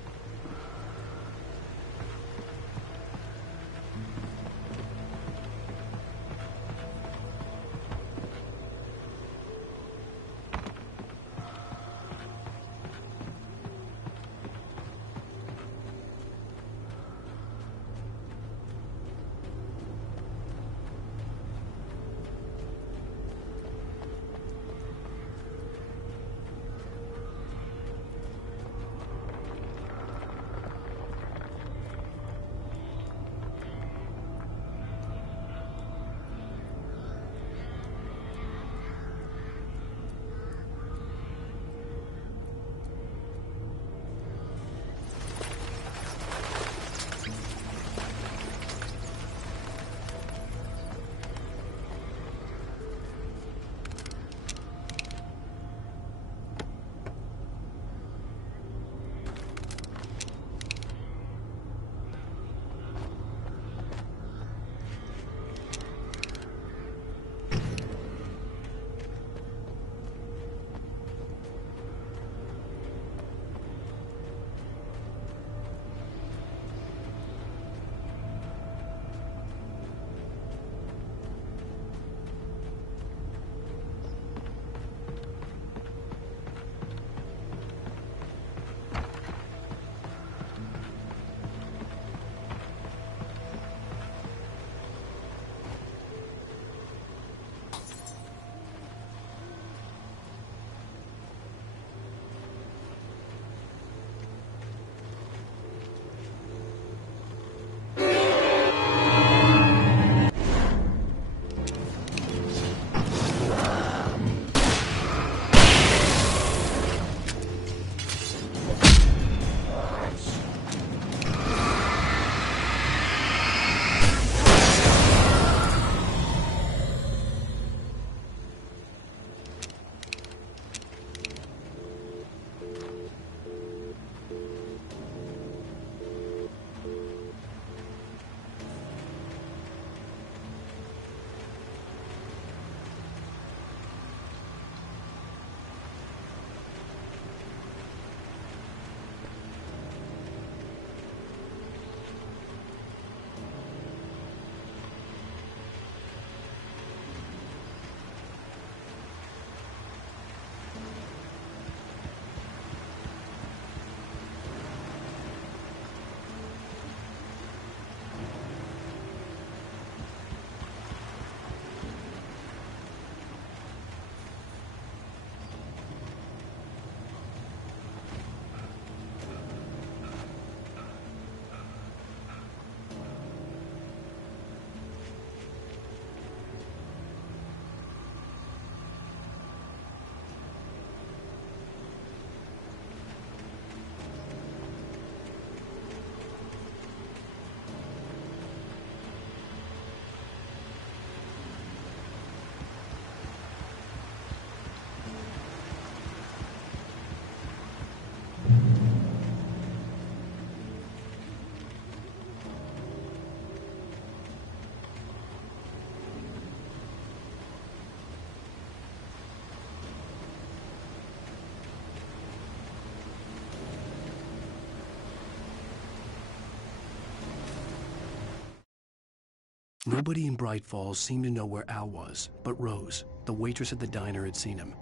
Nobody in Bright Falls seemed to know where Al was, but Rose, the waitress at the diner, had seen him.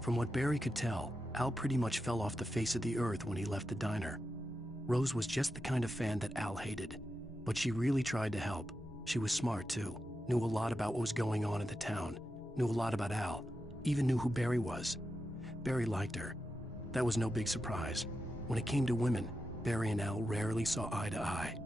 From what Barry could tell, Al pretty much fell off the face of the earth when he left the diner. Rose was just the kind of fan that Al hated, but she really tried to help. She was smart too, knew a lot about what was going on in the town, knew a lot about Al, even knew who Barry was. Barry liked her. That was no big surprise. When it came to women, Barry and Al rarely saw eye to eye.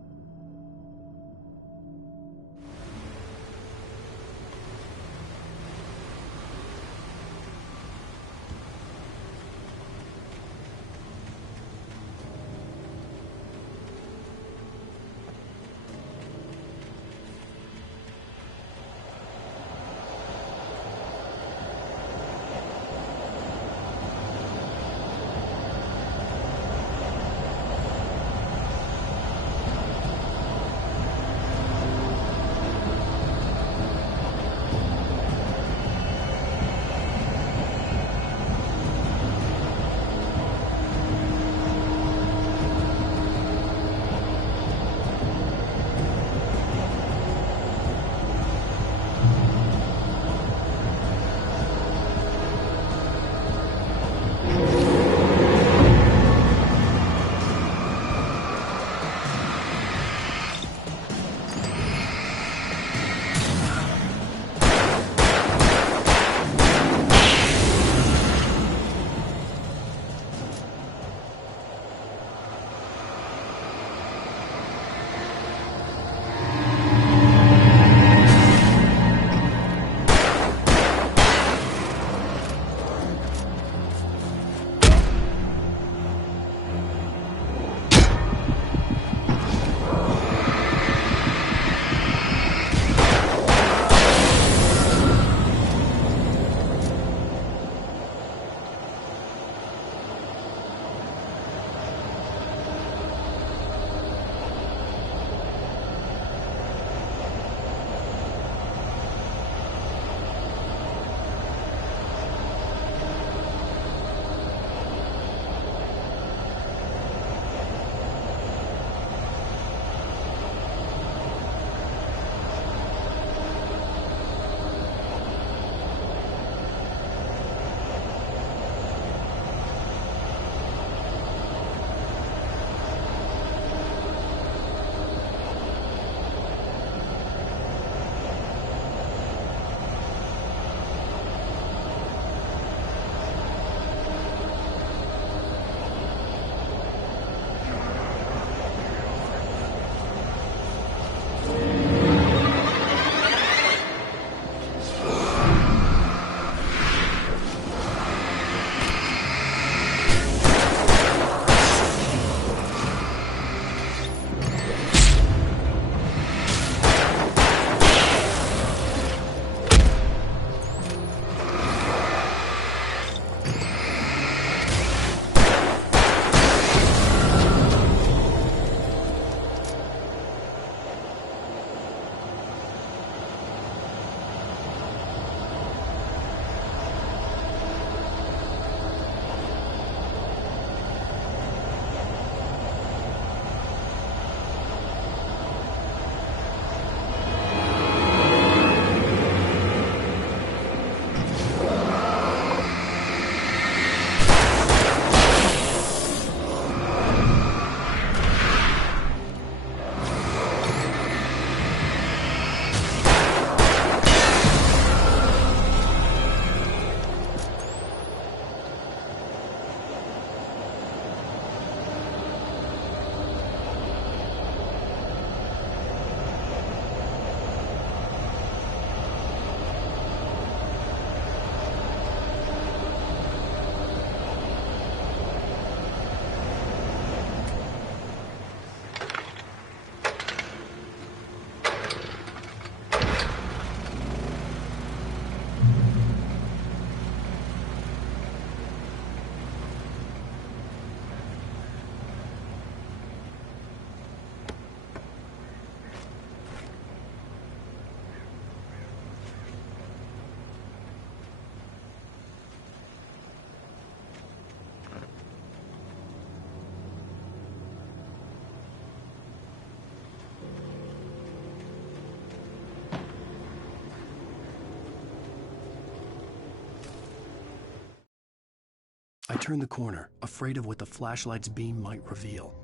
I turned the corner, afraid of what the flashlight's beam might reveal.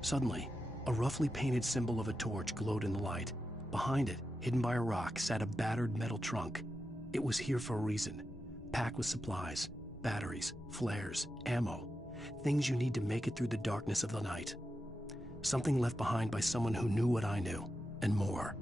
Suddenly, a roughly painted symbol of a torch glowed in the light. Behind it, hidden by a rock, sat a battered metal trunk. It was here for a reason, packed with supplies, batteries, flares, ammo, things you need to make it through the darkness of the night. Something left behind by someone who knew what I knew, and more.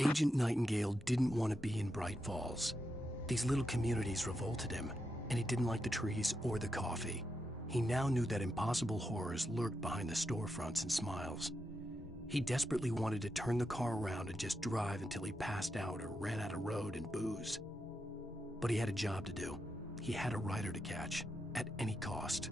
Agent Nightingale didn't want to be in Bright Falls. These little communities revolted him, and he didn't like the trees or the coffee. He now knew that impossible horrors lurked behind the storefronts and smiles. He desperately wanted to turn the car around and just drive until he passed out or ran out of road and booze. But he had a job to do. He had a rider to catch, at any cost.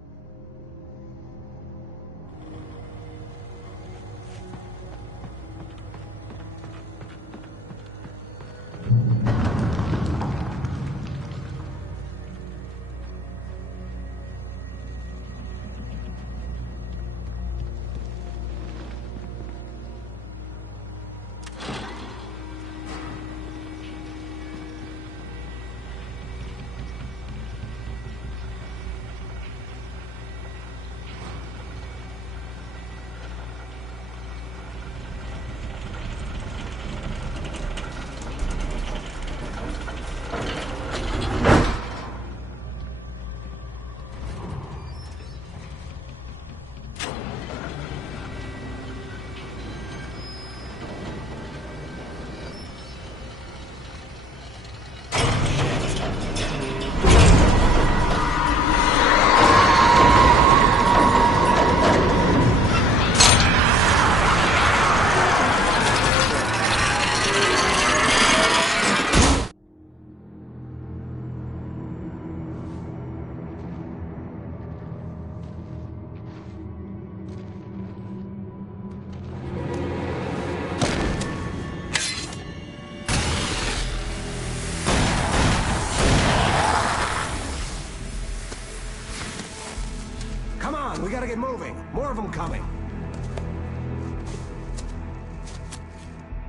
gotta get moving. More of them coming.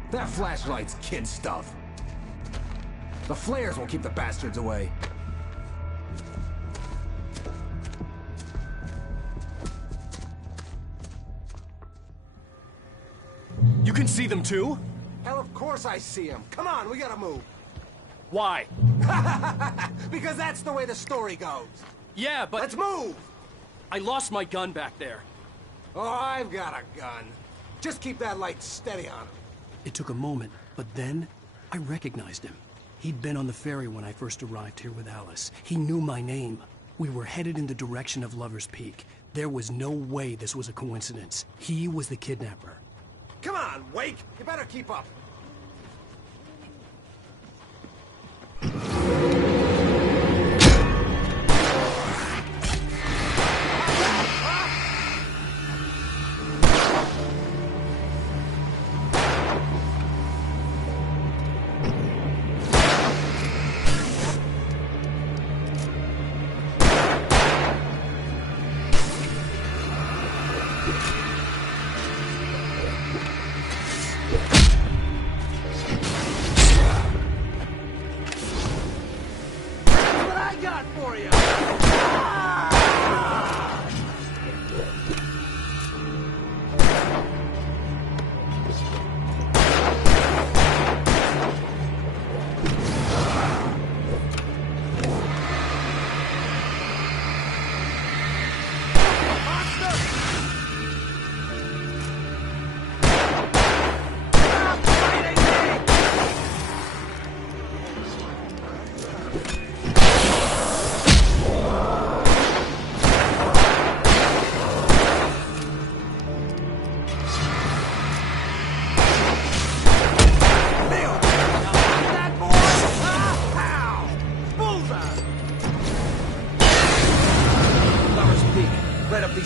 That flashlight's kid stuff. The flares won't keep the bastards away. You can see them too? Hell, of course I see them. Come on, we gotta move. Why? Because that's the way the story goes. Yeah, but... Let's move! I lost my gun back there. Oh, I've got a gun. Just keep that light steady on him. It took a moment, but then I recognized him. He'd been on the ferry when I first arrived here with Alice. He knew my name. We were headed in the direction of Lover's Peak. There was no way this was a coincidence. He was the kidnapper. Come on, Wake! You better keep up.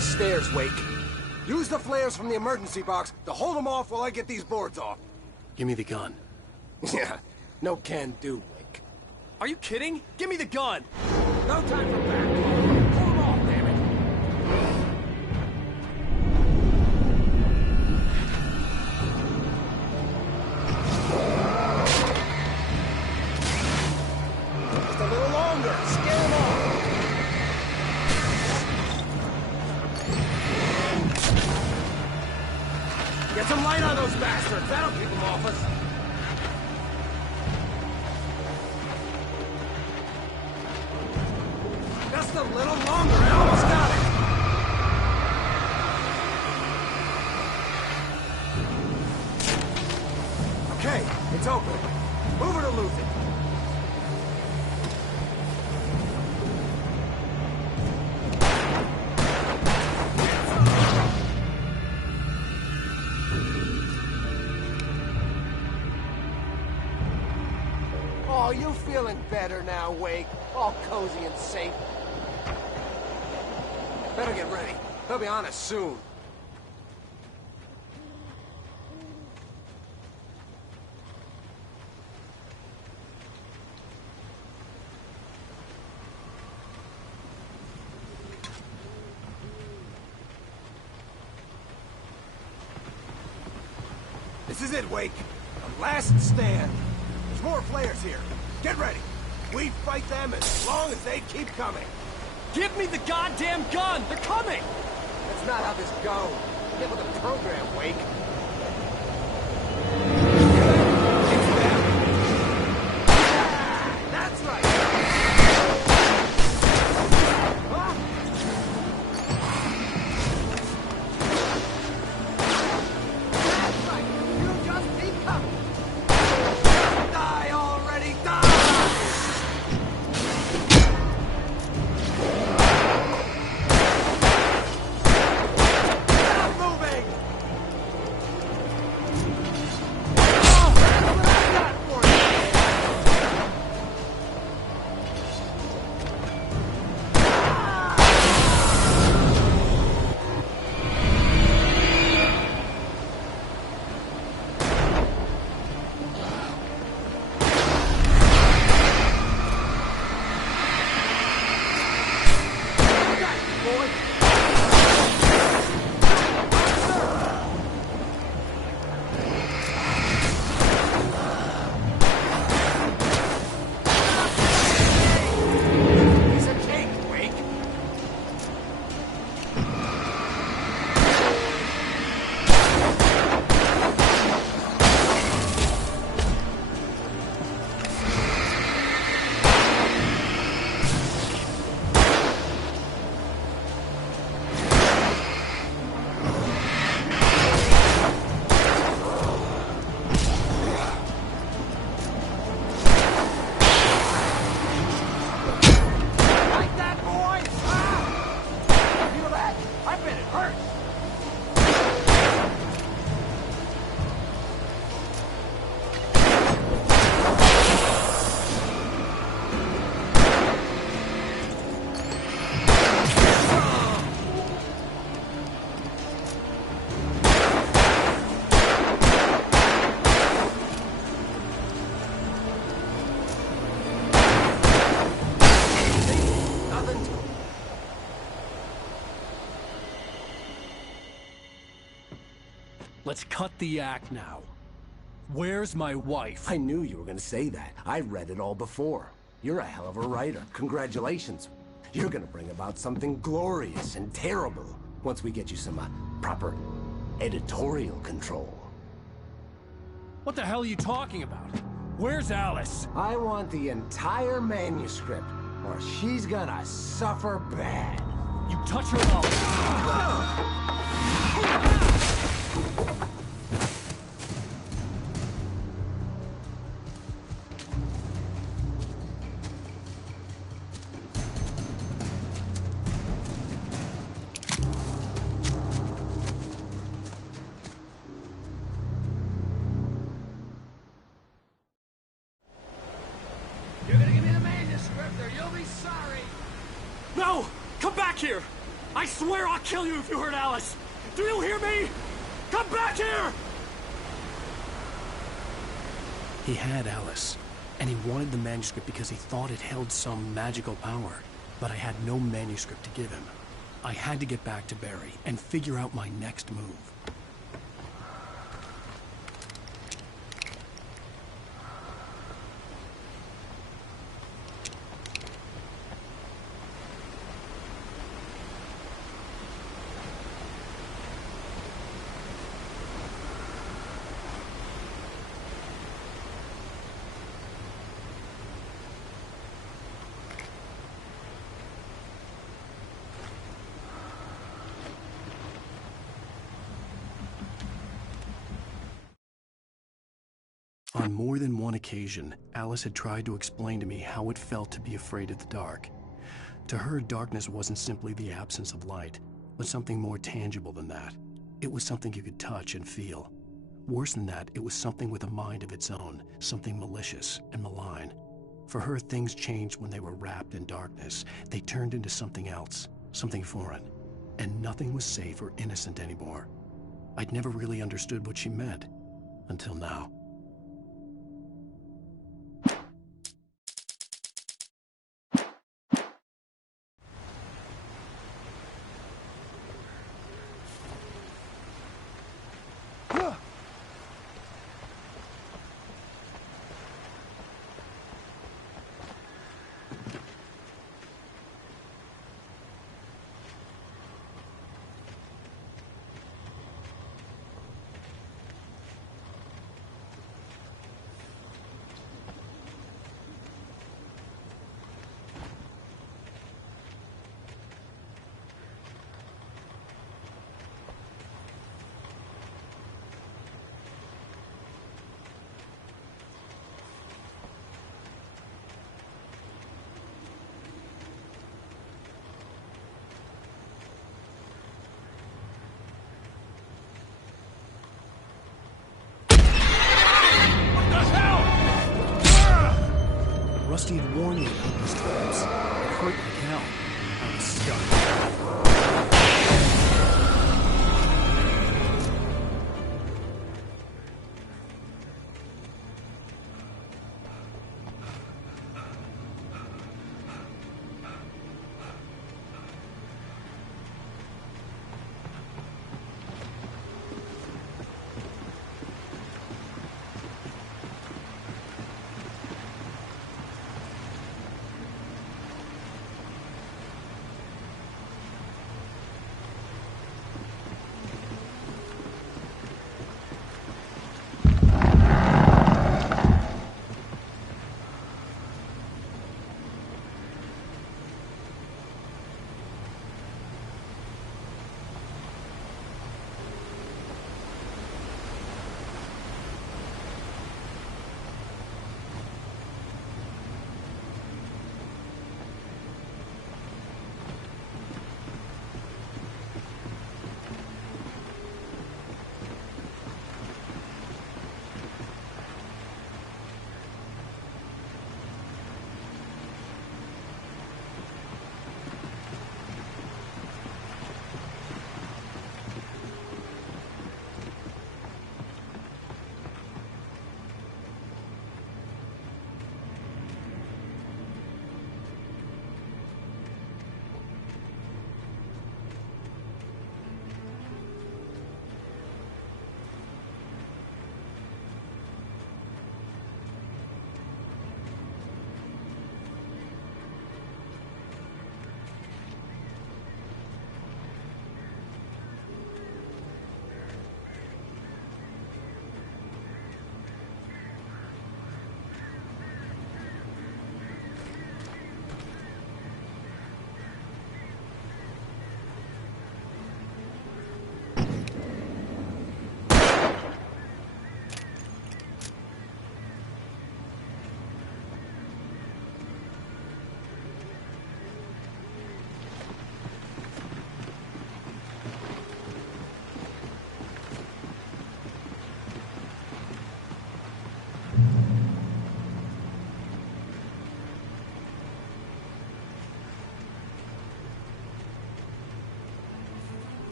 Stairs, Wake. Use the flares from the emergency box to hold them off while I get these boards off. Give me the gun. Yeah, no can do, Wake. Are you kidding? Give me the gun! No time for back. Pull them off, damn it. Just a little longer. Scare them off. Get some light on those bastards. That'll keep them off us. Just a little longer. I almost got it. Okay, it's open. Move it or lose it. Oh, you feeling better now, Wake? All cozy and safe. Better get ready. They'll be on us soon. This is it, Wake. The last stand. There's more flares here. Get ready. We fight them as long as they keep coming. Give me the goddamn gun! They're coming! That's not how this goes. Get with the program, Wake. It's them. Yeah, that's right. Huh? That's right. You just keep coming. Die already, die! Stop moving! let's cut the act now. Where's my wife? I knew you were gonna say that. I read it all before. You're a hell of a writer. Congratulations. You're gonna bring about something glorious and terrible once we get you some proper editorial control. What the hell are you talking about? Where's Alice? I want the entire manuscript, or she's gonna suffer bad. You touch her at all. You're gonna give me the manuscript or you'll be sorry. No! Come back here! I swear I'll kill you if you hurt Alice! Do you hear me? Come back here! He had Alice, and he wanted the manuscript because he thought it held some magical power. But I had no manuscript to give him. I had to get back to Barry and figure out my next move. On more than one occasion, Alice had tried to explain to me how it felt to be afraid of the dark. To her, darkness wasn't simply the absence of light, but something more tangible than that. It was something you could touch and feel. Worse than that, it was something with a mind of its own, something malicious and malign. For her, things changed when they were wrapped in darkness. They turned into something else, something foreign. And nothing was safe or innocent anymore. I'd never really understood what she meant, until now. Rusty had warned me about these traps. It hurt like hell. I was stuck.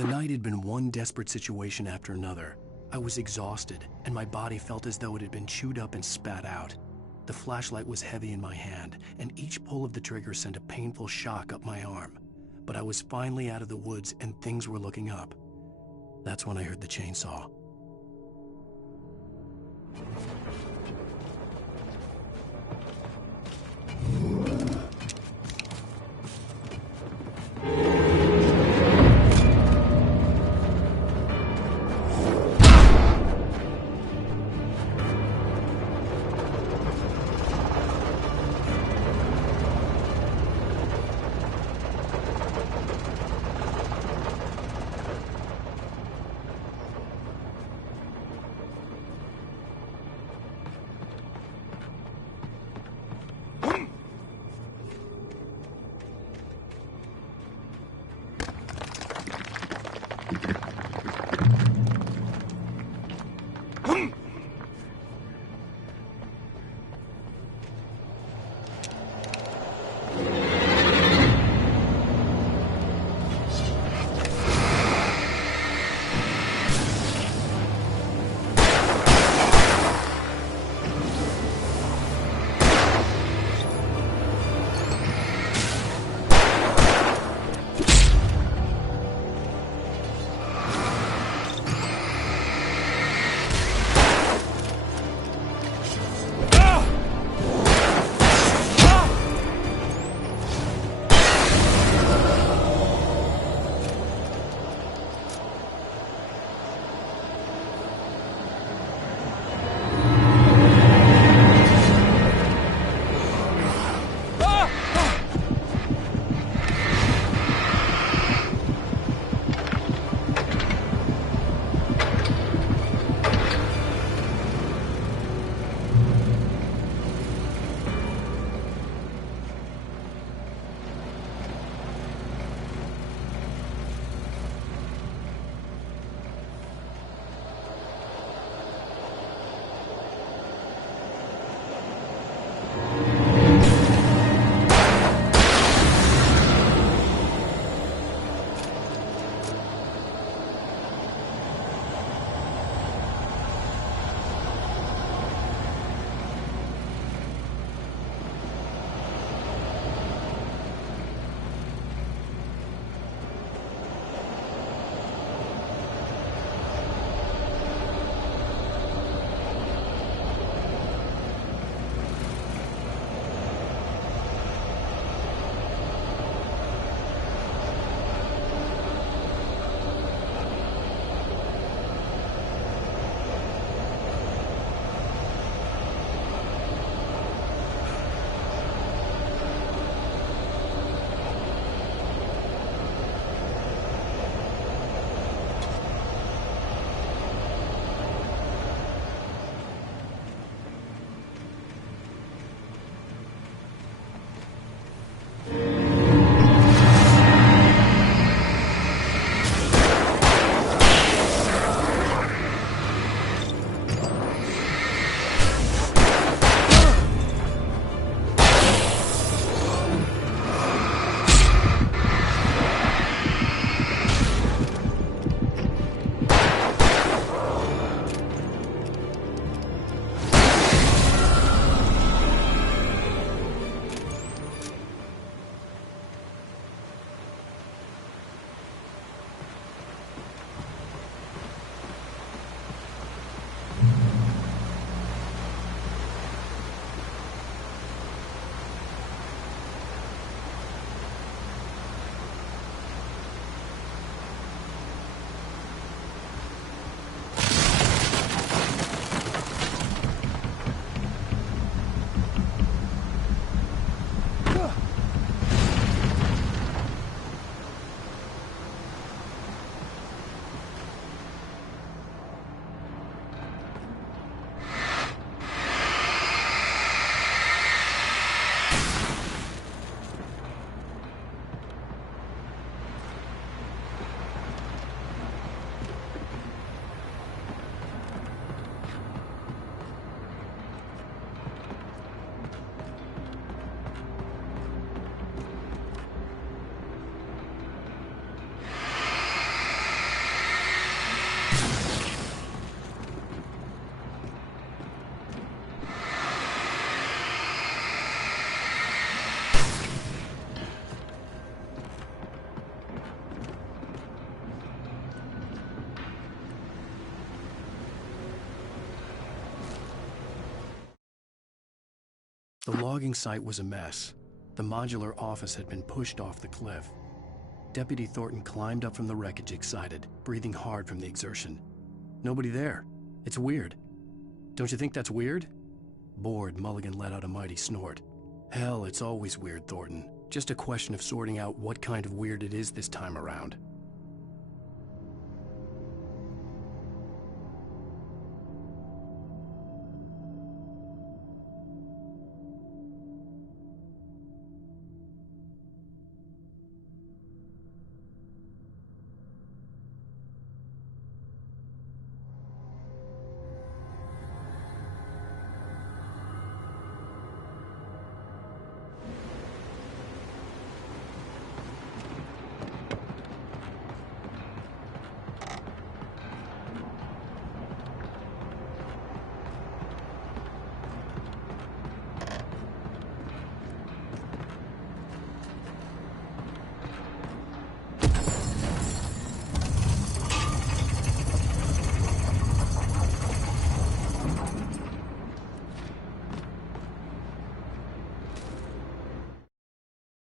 The night had been one desperate situation after another. I was exhausted, and my body felt as though it had been chewed up and spat out. The flashlight was heavy in my hand, and each pull of the trigger sent a painful shock up my arm. But I was finally out of the woods, and things were looking up. That's when I heard the chainsaw. The logging site was a mess. The modular office had been pushed off the cliff. Deputy Thornton climbed up from the wreckage excited, breathing hard from the exertion. Nobody there. It's weird. Don't you think that's weird? Bored, Mulligan let out a mighty snort. Hell, it's always weird, Thornton. Just a question of sorting out what kind of weird it is this time around.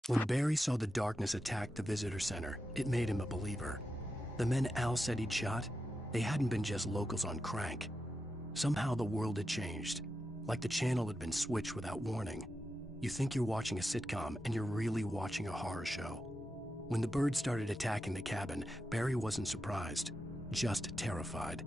When Barry saw the darkness attack the visitor center, it made him a believer. The men Al said he'd shot, they hadn't been just locals on crank. Somehow the world had changed, like the channel had been switched without warning. You think you're watching a sitcom, and you're really watching a horror show. When the birds started attacking the cabin, Barry wasn't surprised, just terrified.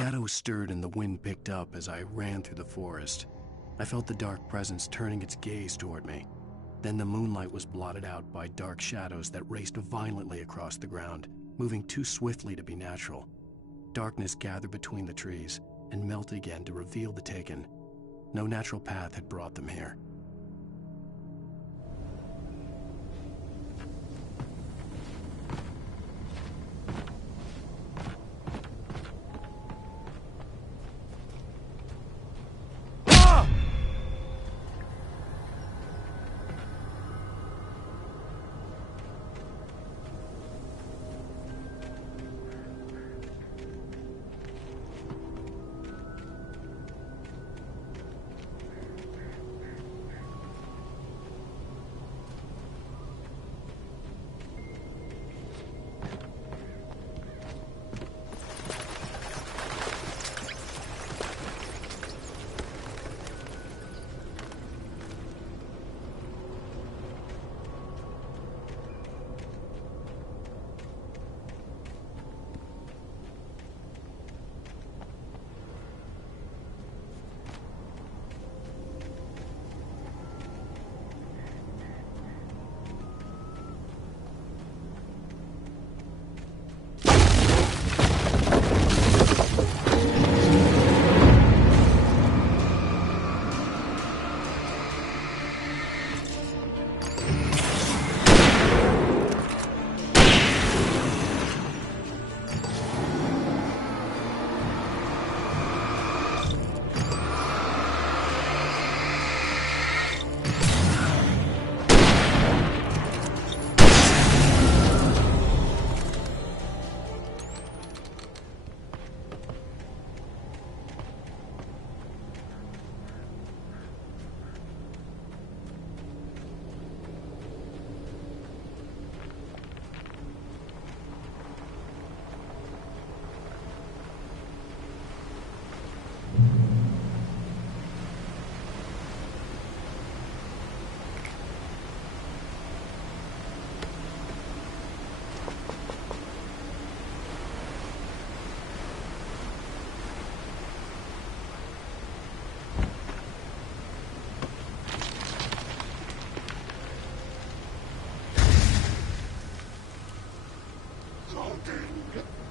Shadows stirred and the wind picked up as I ran through the forest. I felt the dark presence turning its gaze toward me. Then the moonlight was blotted out by dark shadows that raced violently across the ground, moving too swiftly to be natural. Darkness gathered between the trees and melted again to reveal the Taken. No natural path had brought them here.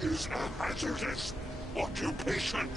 is a hazardous occupation.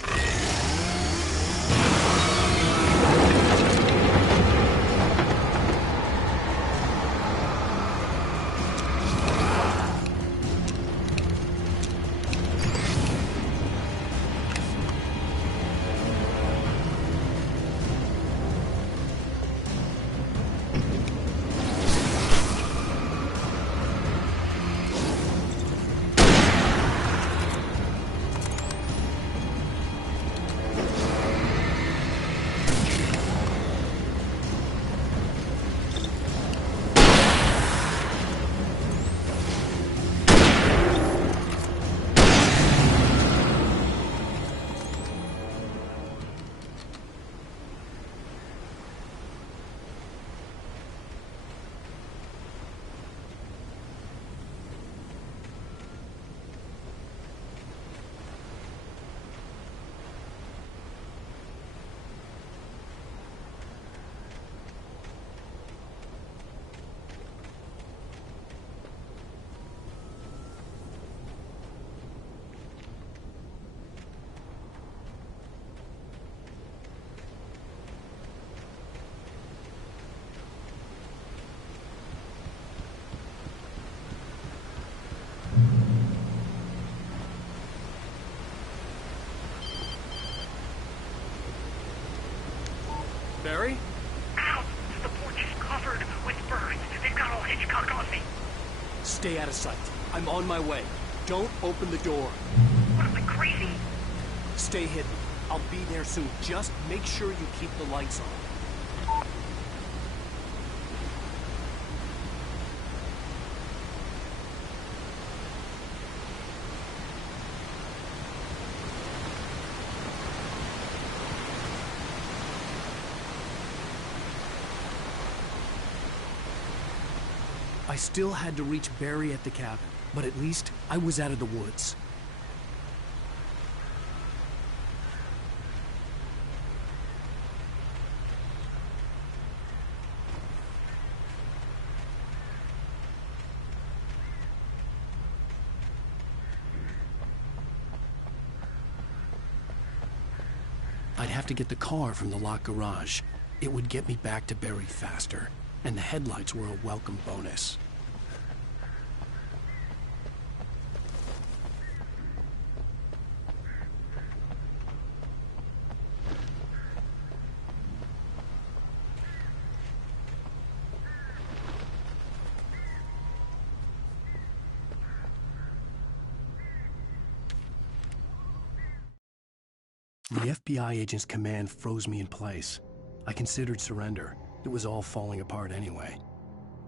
Barry? Ow! The porch is covered with burns. They've got all Hitchcock on me. Stay out of sight. I'm on my way. Don't open the door. What am I, crazy? Stay hidden. I'll be there soon. Just make sure you keep the lights on. I still had to reach Barry at the cabin, but at least I was out of the woods. I'd have to get the car from the locked garage. It would get me back to Barry faster, and the headlights were a welcome bonus. The FBI agent's command froze me in place. I considered surrender. It was all falling apart anyway.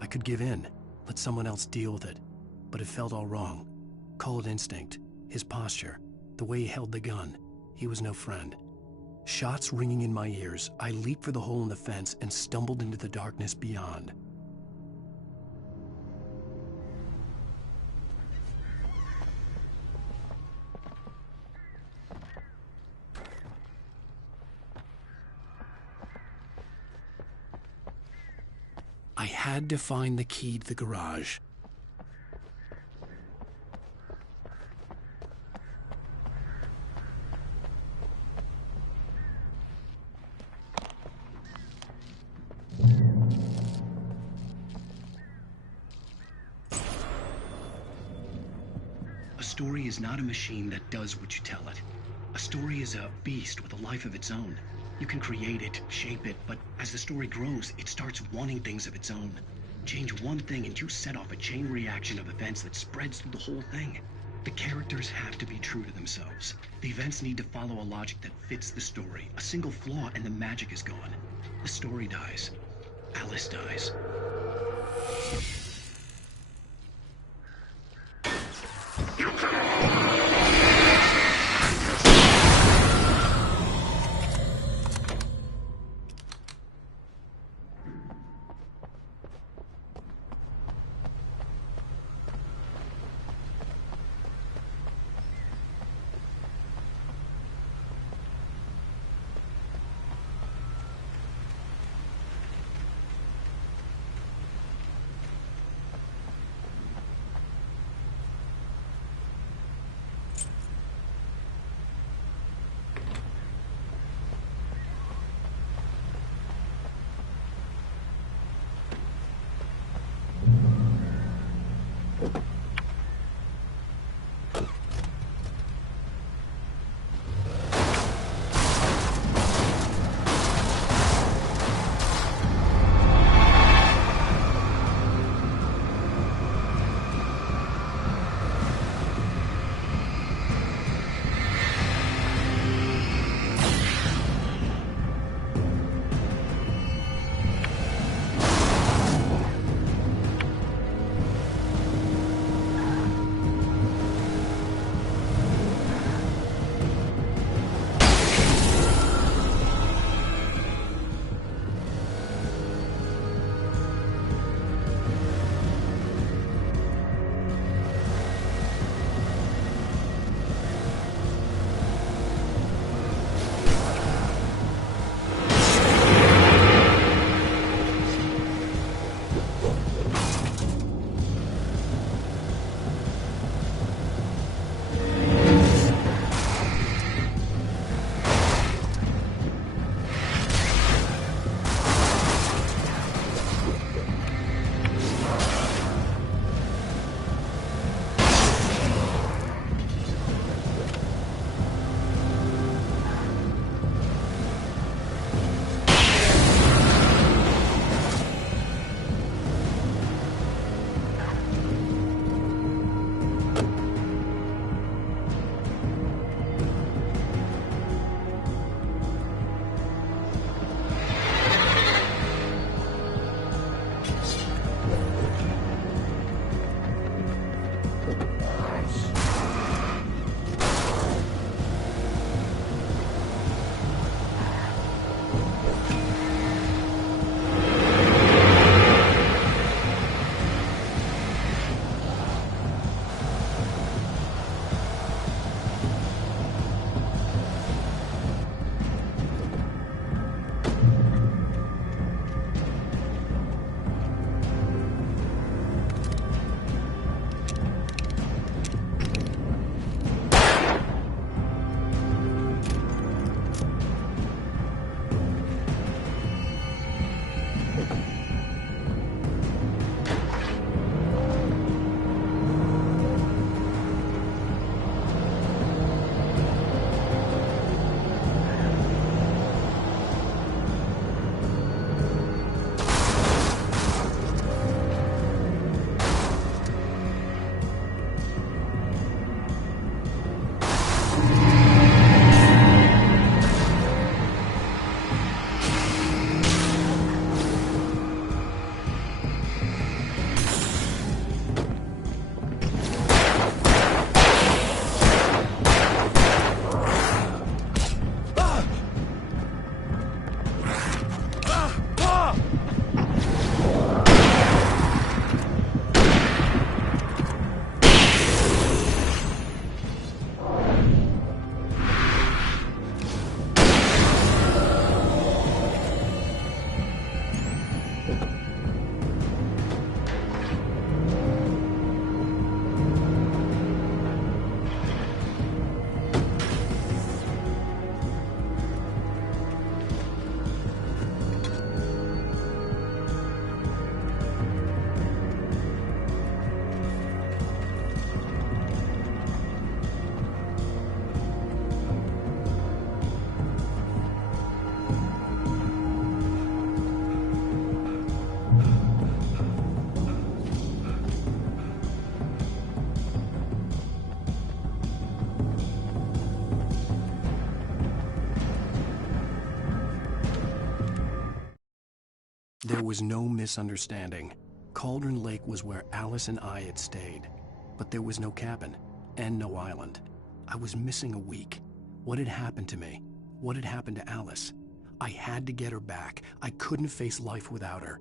I could give in, let someone else deal with it, but it felt all wrong. Call it instinct, his posture, the way he held the gun. He was no friend. Shots ringing in my ears, I leaped for the hole in the fence and stumbled into the darkness beyond. I had to find the key to the garage. A story is not a machine that does what you tell it. A story is a beast with a life of its own. You can create it, shape it, but as the story grows, it starts wanting things of its own. Change one thing and you set off a chain reaction of events that spreads through the whole thing. The characters have to be true to themselves. The events need to follow a logic that fits the story. A single flaw and the magic is gone. The story dies. Alice dies. was no misunderstanding. Cauldron Lake was where Alice and I had stayed, but there was no cabin and no island. I was missing a week. What had happened to me? What had happened to Alice? I had to get her back. I couldn't face life without her.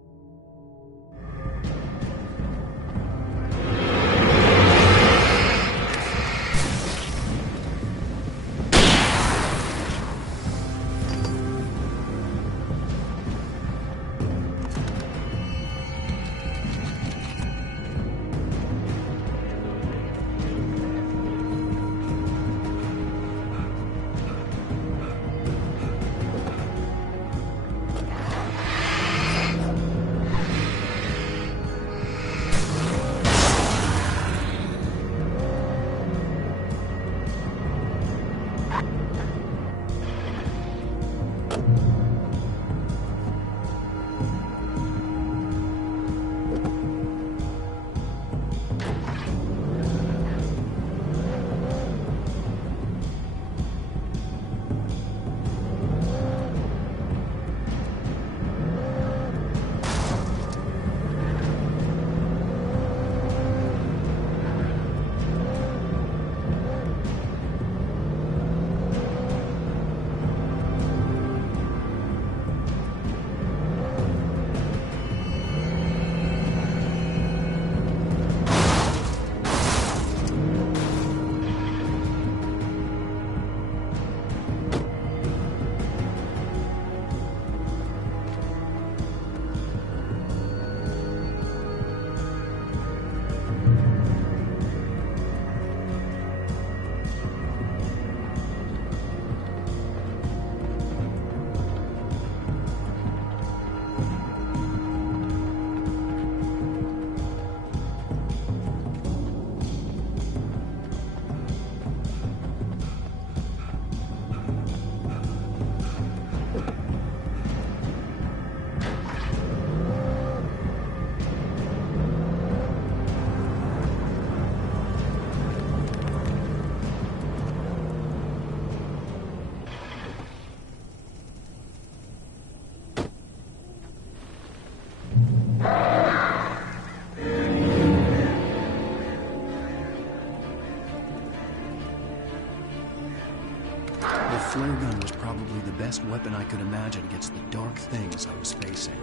The flare gun was probably the best weapon I could imagine against the dark things I was facing.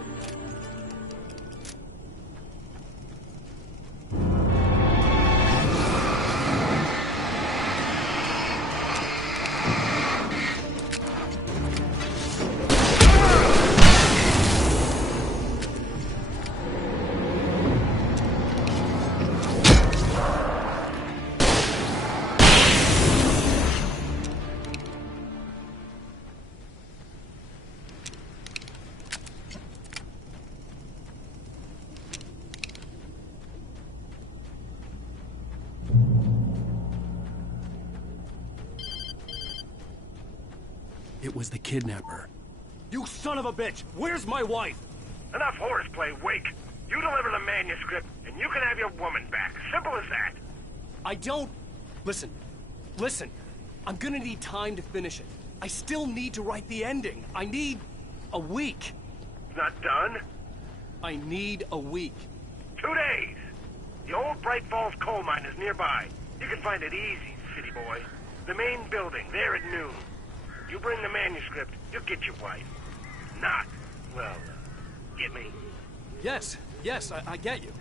It was the kidnapper. You son of a bitch! Where's my wife? Enough horseplay, Wake. You deliver the manuscript, and you can have your woman back. Simple as that. I don't... Listen. I'm gonna need time to finish it. I still need to write the ending. I need a week. Not done? I need a week. 2 days. The old Bright Falls coal mine is nearby. You can find it easy, city boy. The main building, there at noon. You bring the manuscript, you'll get your wife. Not, well, get me? Yes, I get you.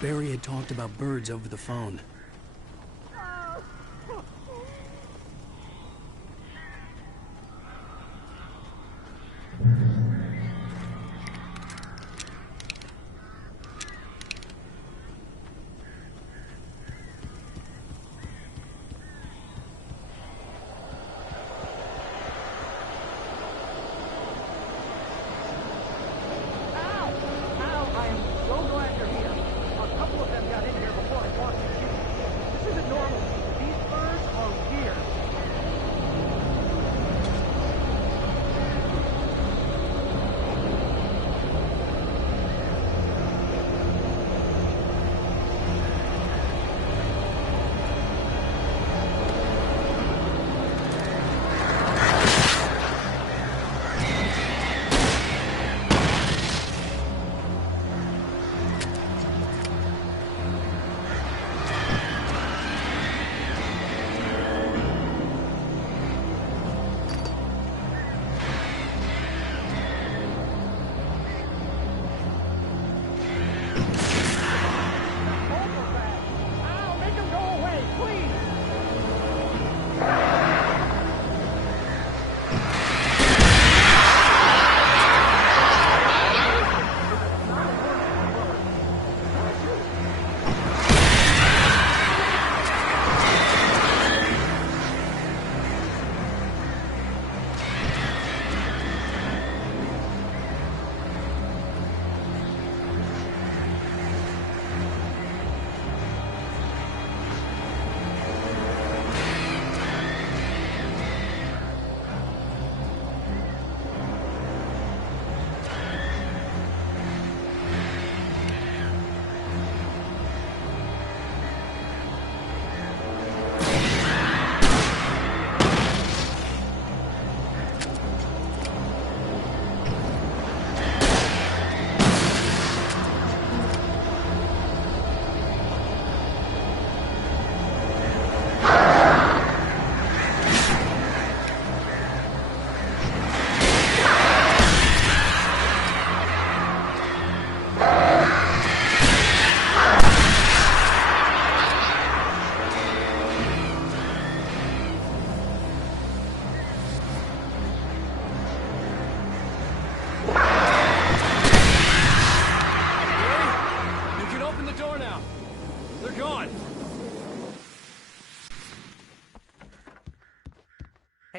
Barry had talked about birds over the phone. I am so glad you're here. A couple of them got in here before I caught you.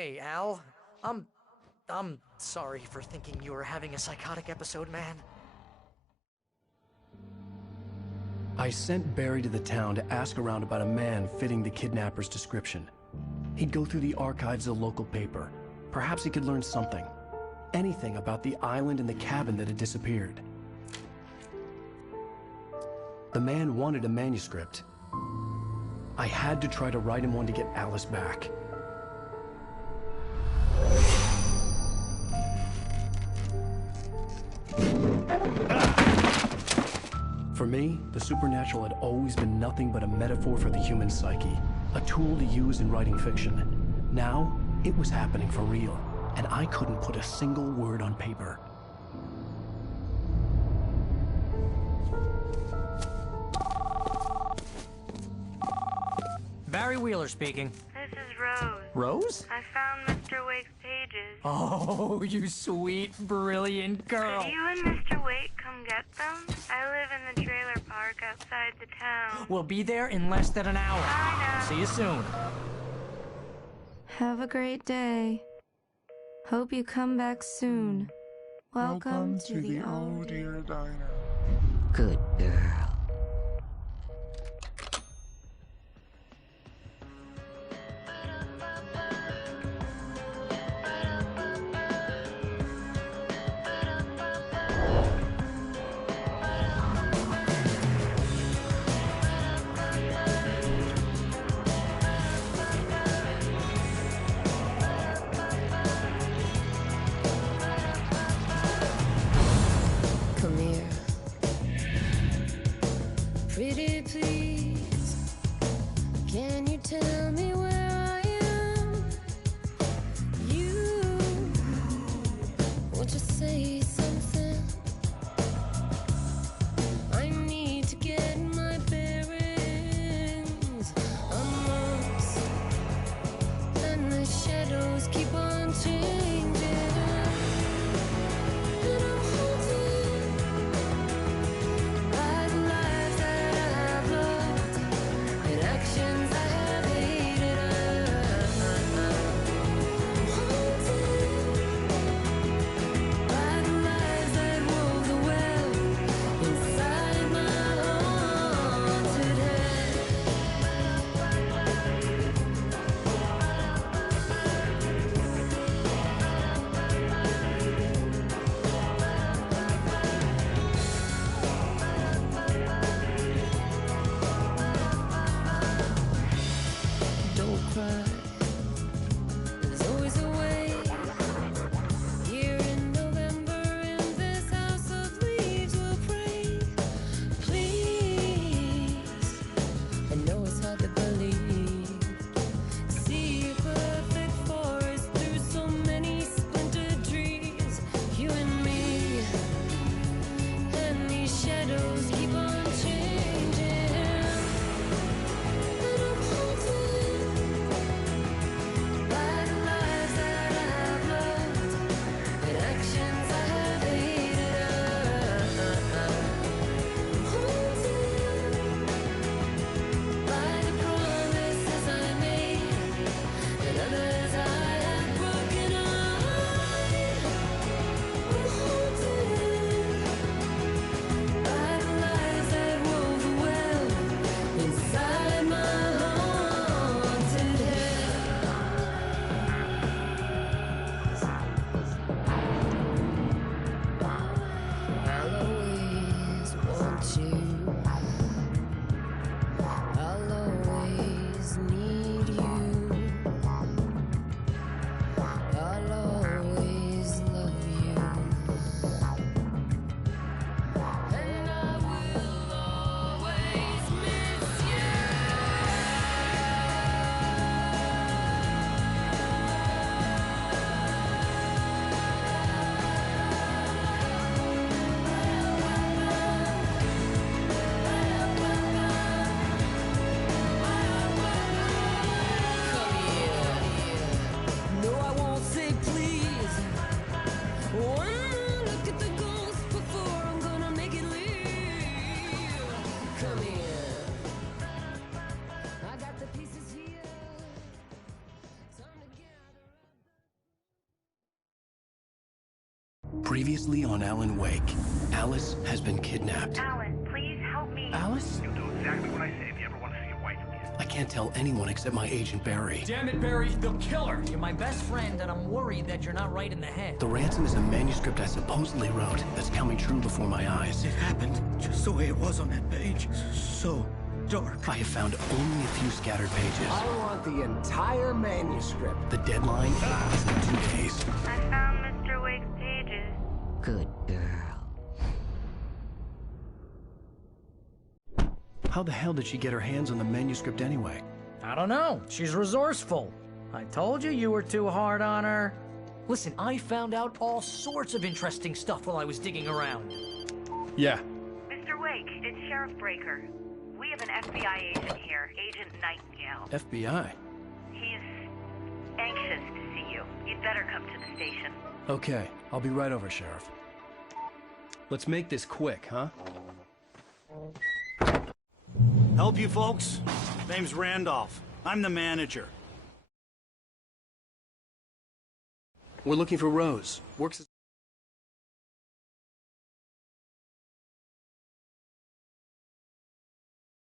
Hey, Al. I'm sorry for thinking you were having a psychotic episode, man. I sent Barry to the town to ask around about a man fitting the kidnapper's description. He'd go through the archives of the local paper. Perhaps he could learn something. Anything about the island and the cabin that had disappeared. The man wanted a manuscript. I had to try to write him one to get Alice back. For me, the supernatural had always been nothing but a metaphor for the human psyche, a tool to use in writing fiction. Now, it was happening for real, and I couldn't put a single word on paper. Barry Wheeler speaking. This is Rose. Rose? I found Mr. Wake's pages. Oh, you sweet, brilliant girl. Could you and Mr. Wake come get them? I live in the trailer park outside the town. We'll be there in less than an hour. I know. See you soon. Have a great day. Hope you come back soon. Welcome to the Oh Dear Diner. Good girl. Come here. Pretty please, can you tell me where I am? You, won't you say something? I need to get my bearings. I'm lost, and the shadows keep on changing. And I'm haunted by the lives that I have loved and actions I have hated. I'm haunted by the Previously on Alan Wake, Alice has been kidnapped. Alan, please help me. Alice? You'll do exactly what I say if you ever want to see your wife again. I can't tell anyone except my agent Barry. Damn it, Barry, they'll kill her. You're my best friend, and I'm worried that you're not right in the head. The ransom is a manuscript I supposedly wrote that's coming true before my eyes. It happened just the way it was on that page. So dark. I have found only a few scattered pages. I want the entire manuscript. The deadline is in 2 days. I found Mr. Wake's pages. Good girl. How the hell did she get her hands on the manuscript anyway? I don't know. She's resourceful. I told you were too hard on her. Listen, I found out all sorts of interesting stuff while I was digging around. Yeah. Mr. Wake, it's Sheriff Breaker. We have an FBI agent here, Agent Nightingale. FBI? He's anxious to see you. You'd better come to the station. Okay, I'll be right over, Sheriff. Let's make this quick, huh? Help you folks? Name's Randolph. I'm the manager. We're looking for Rose. Works as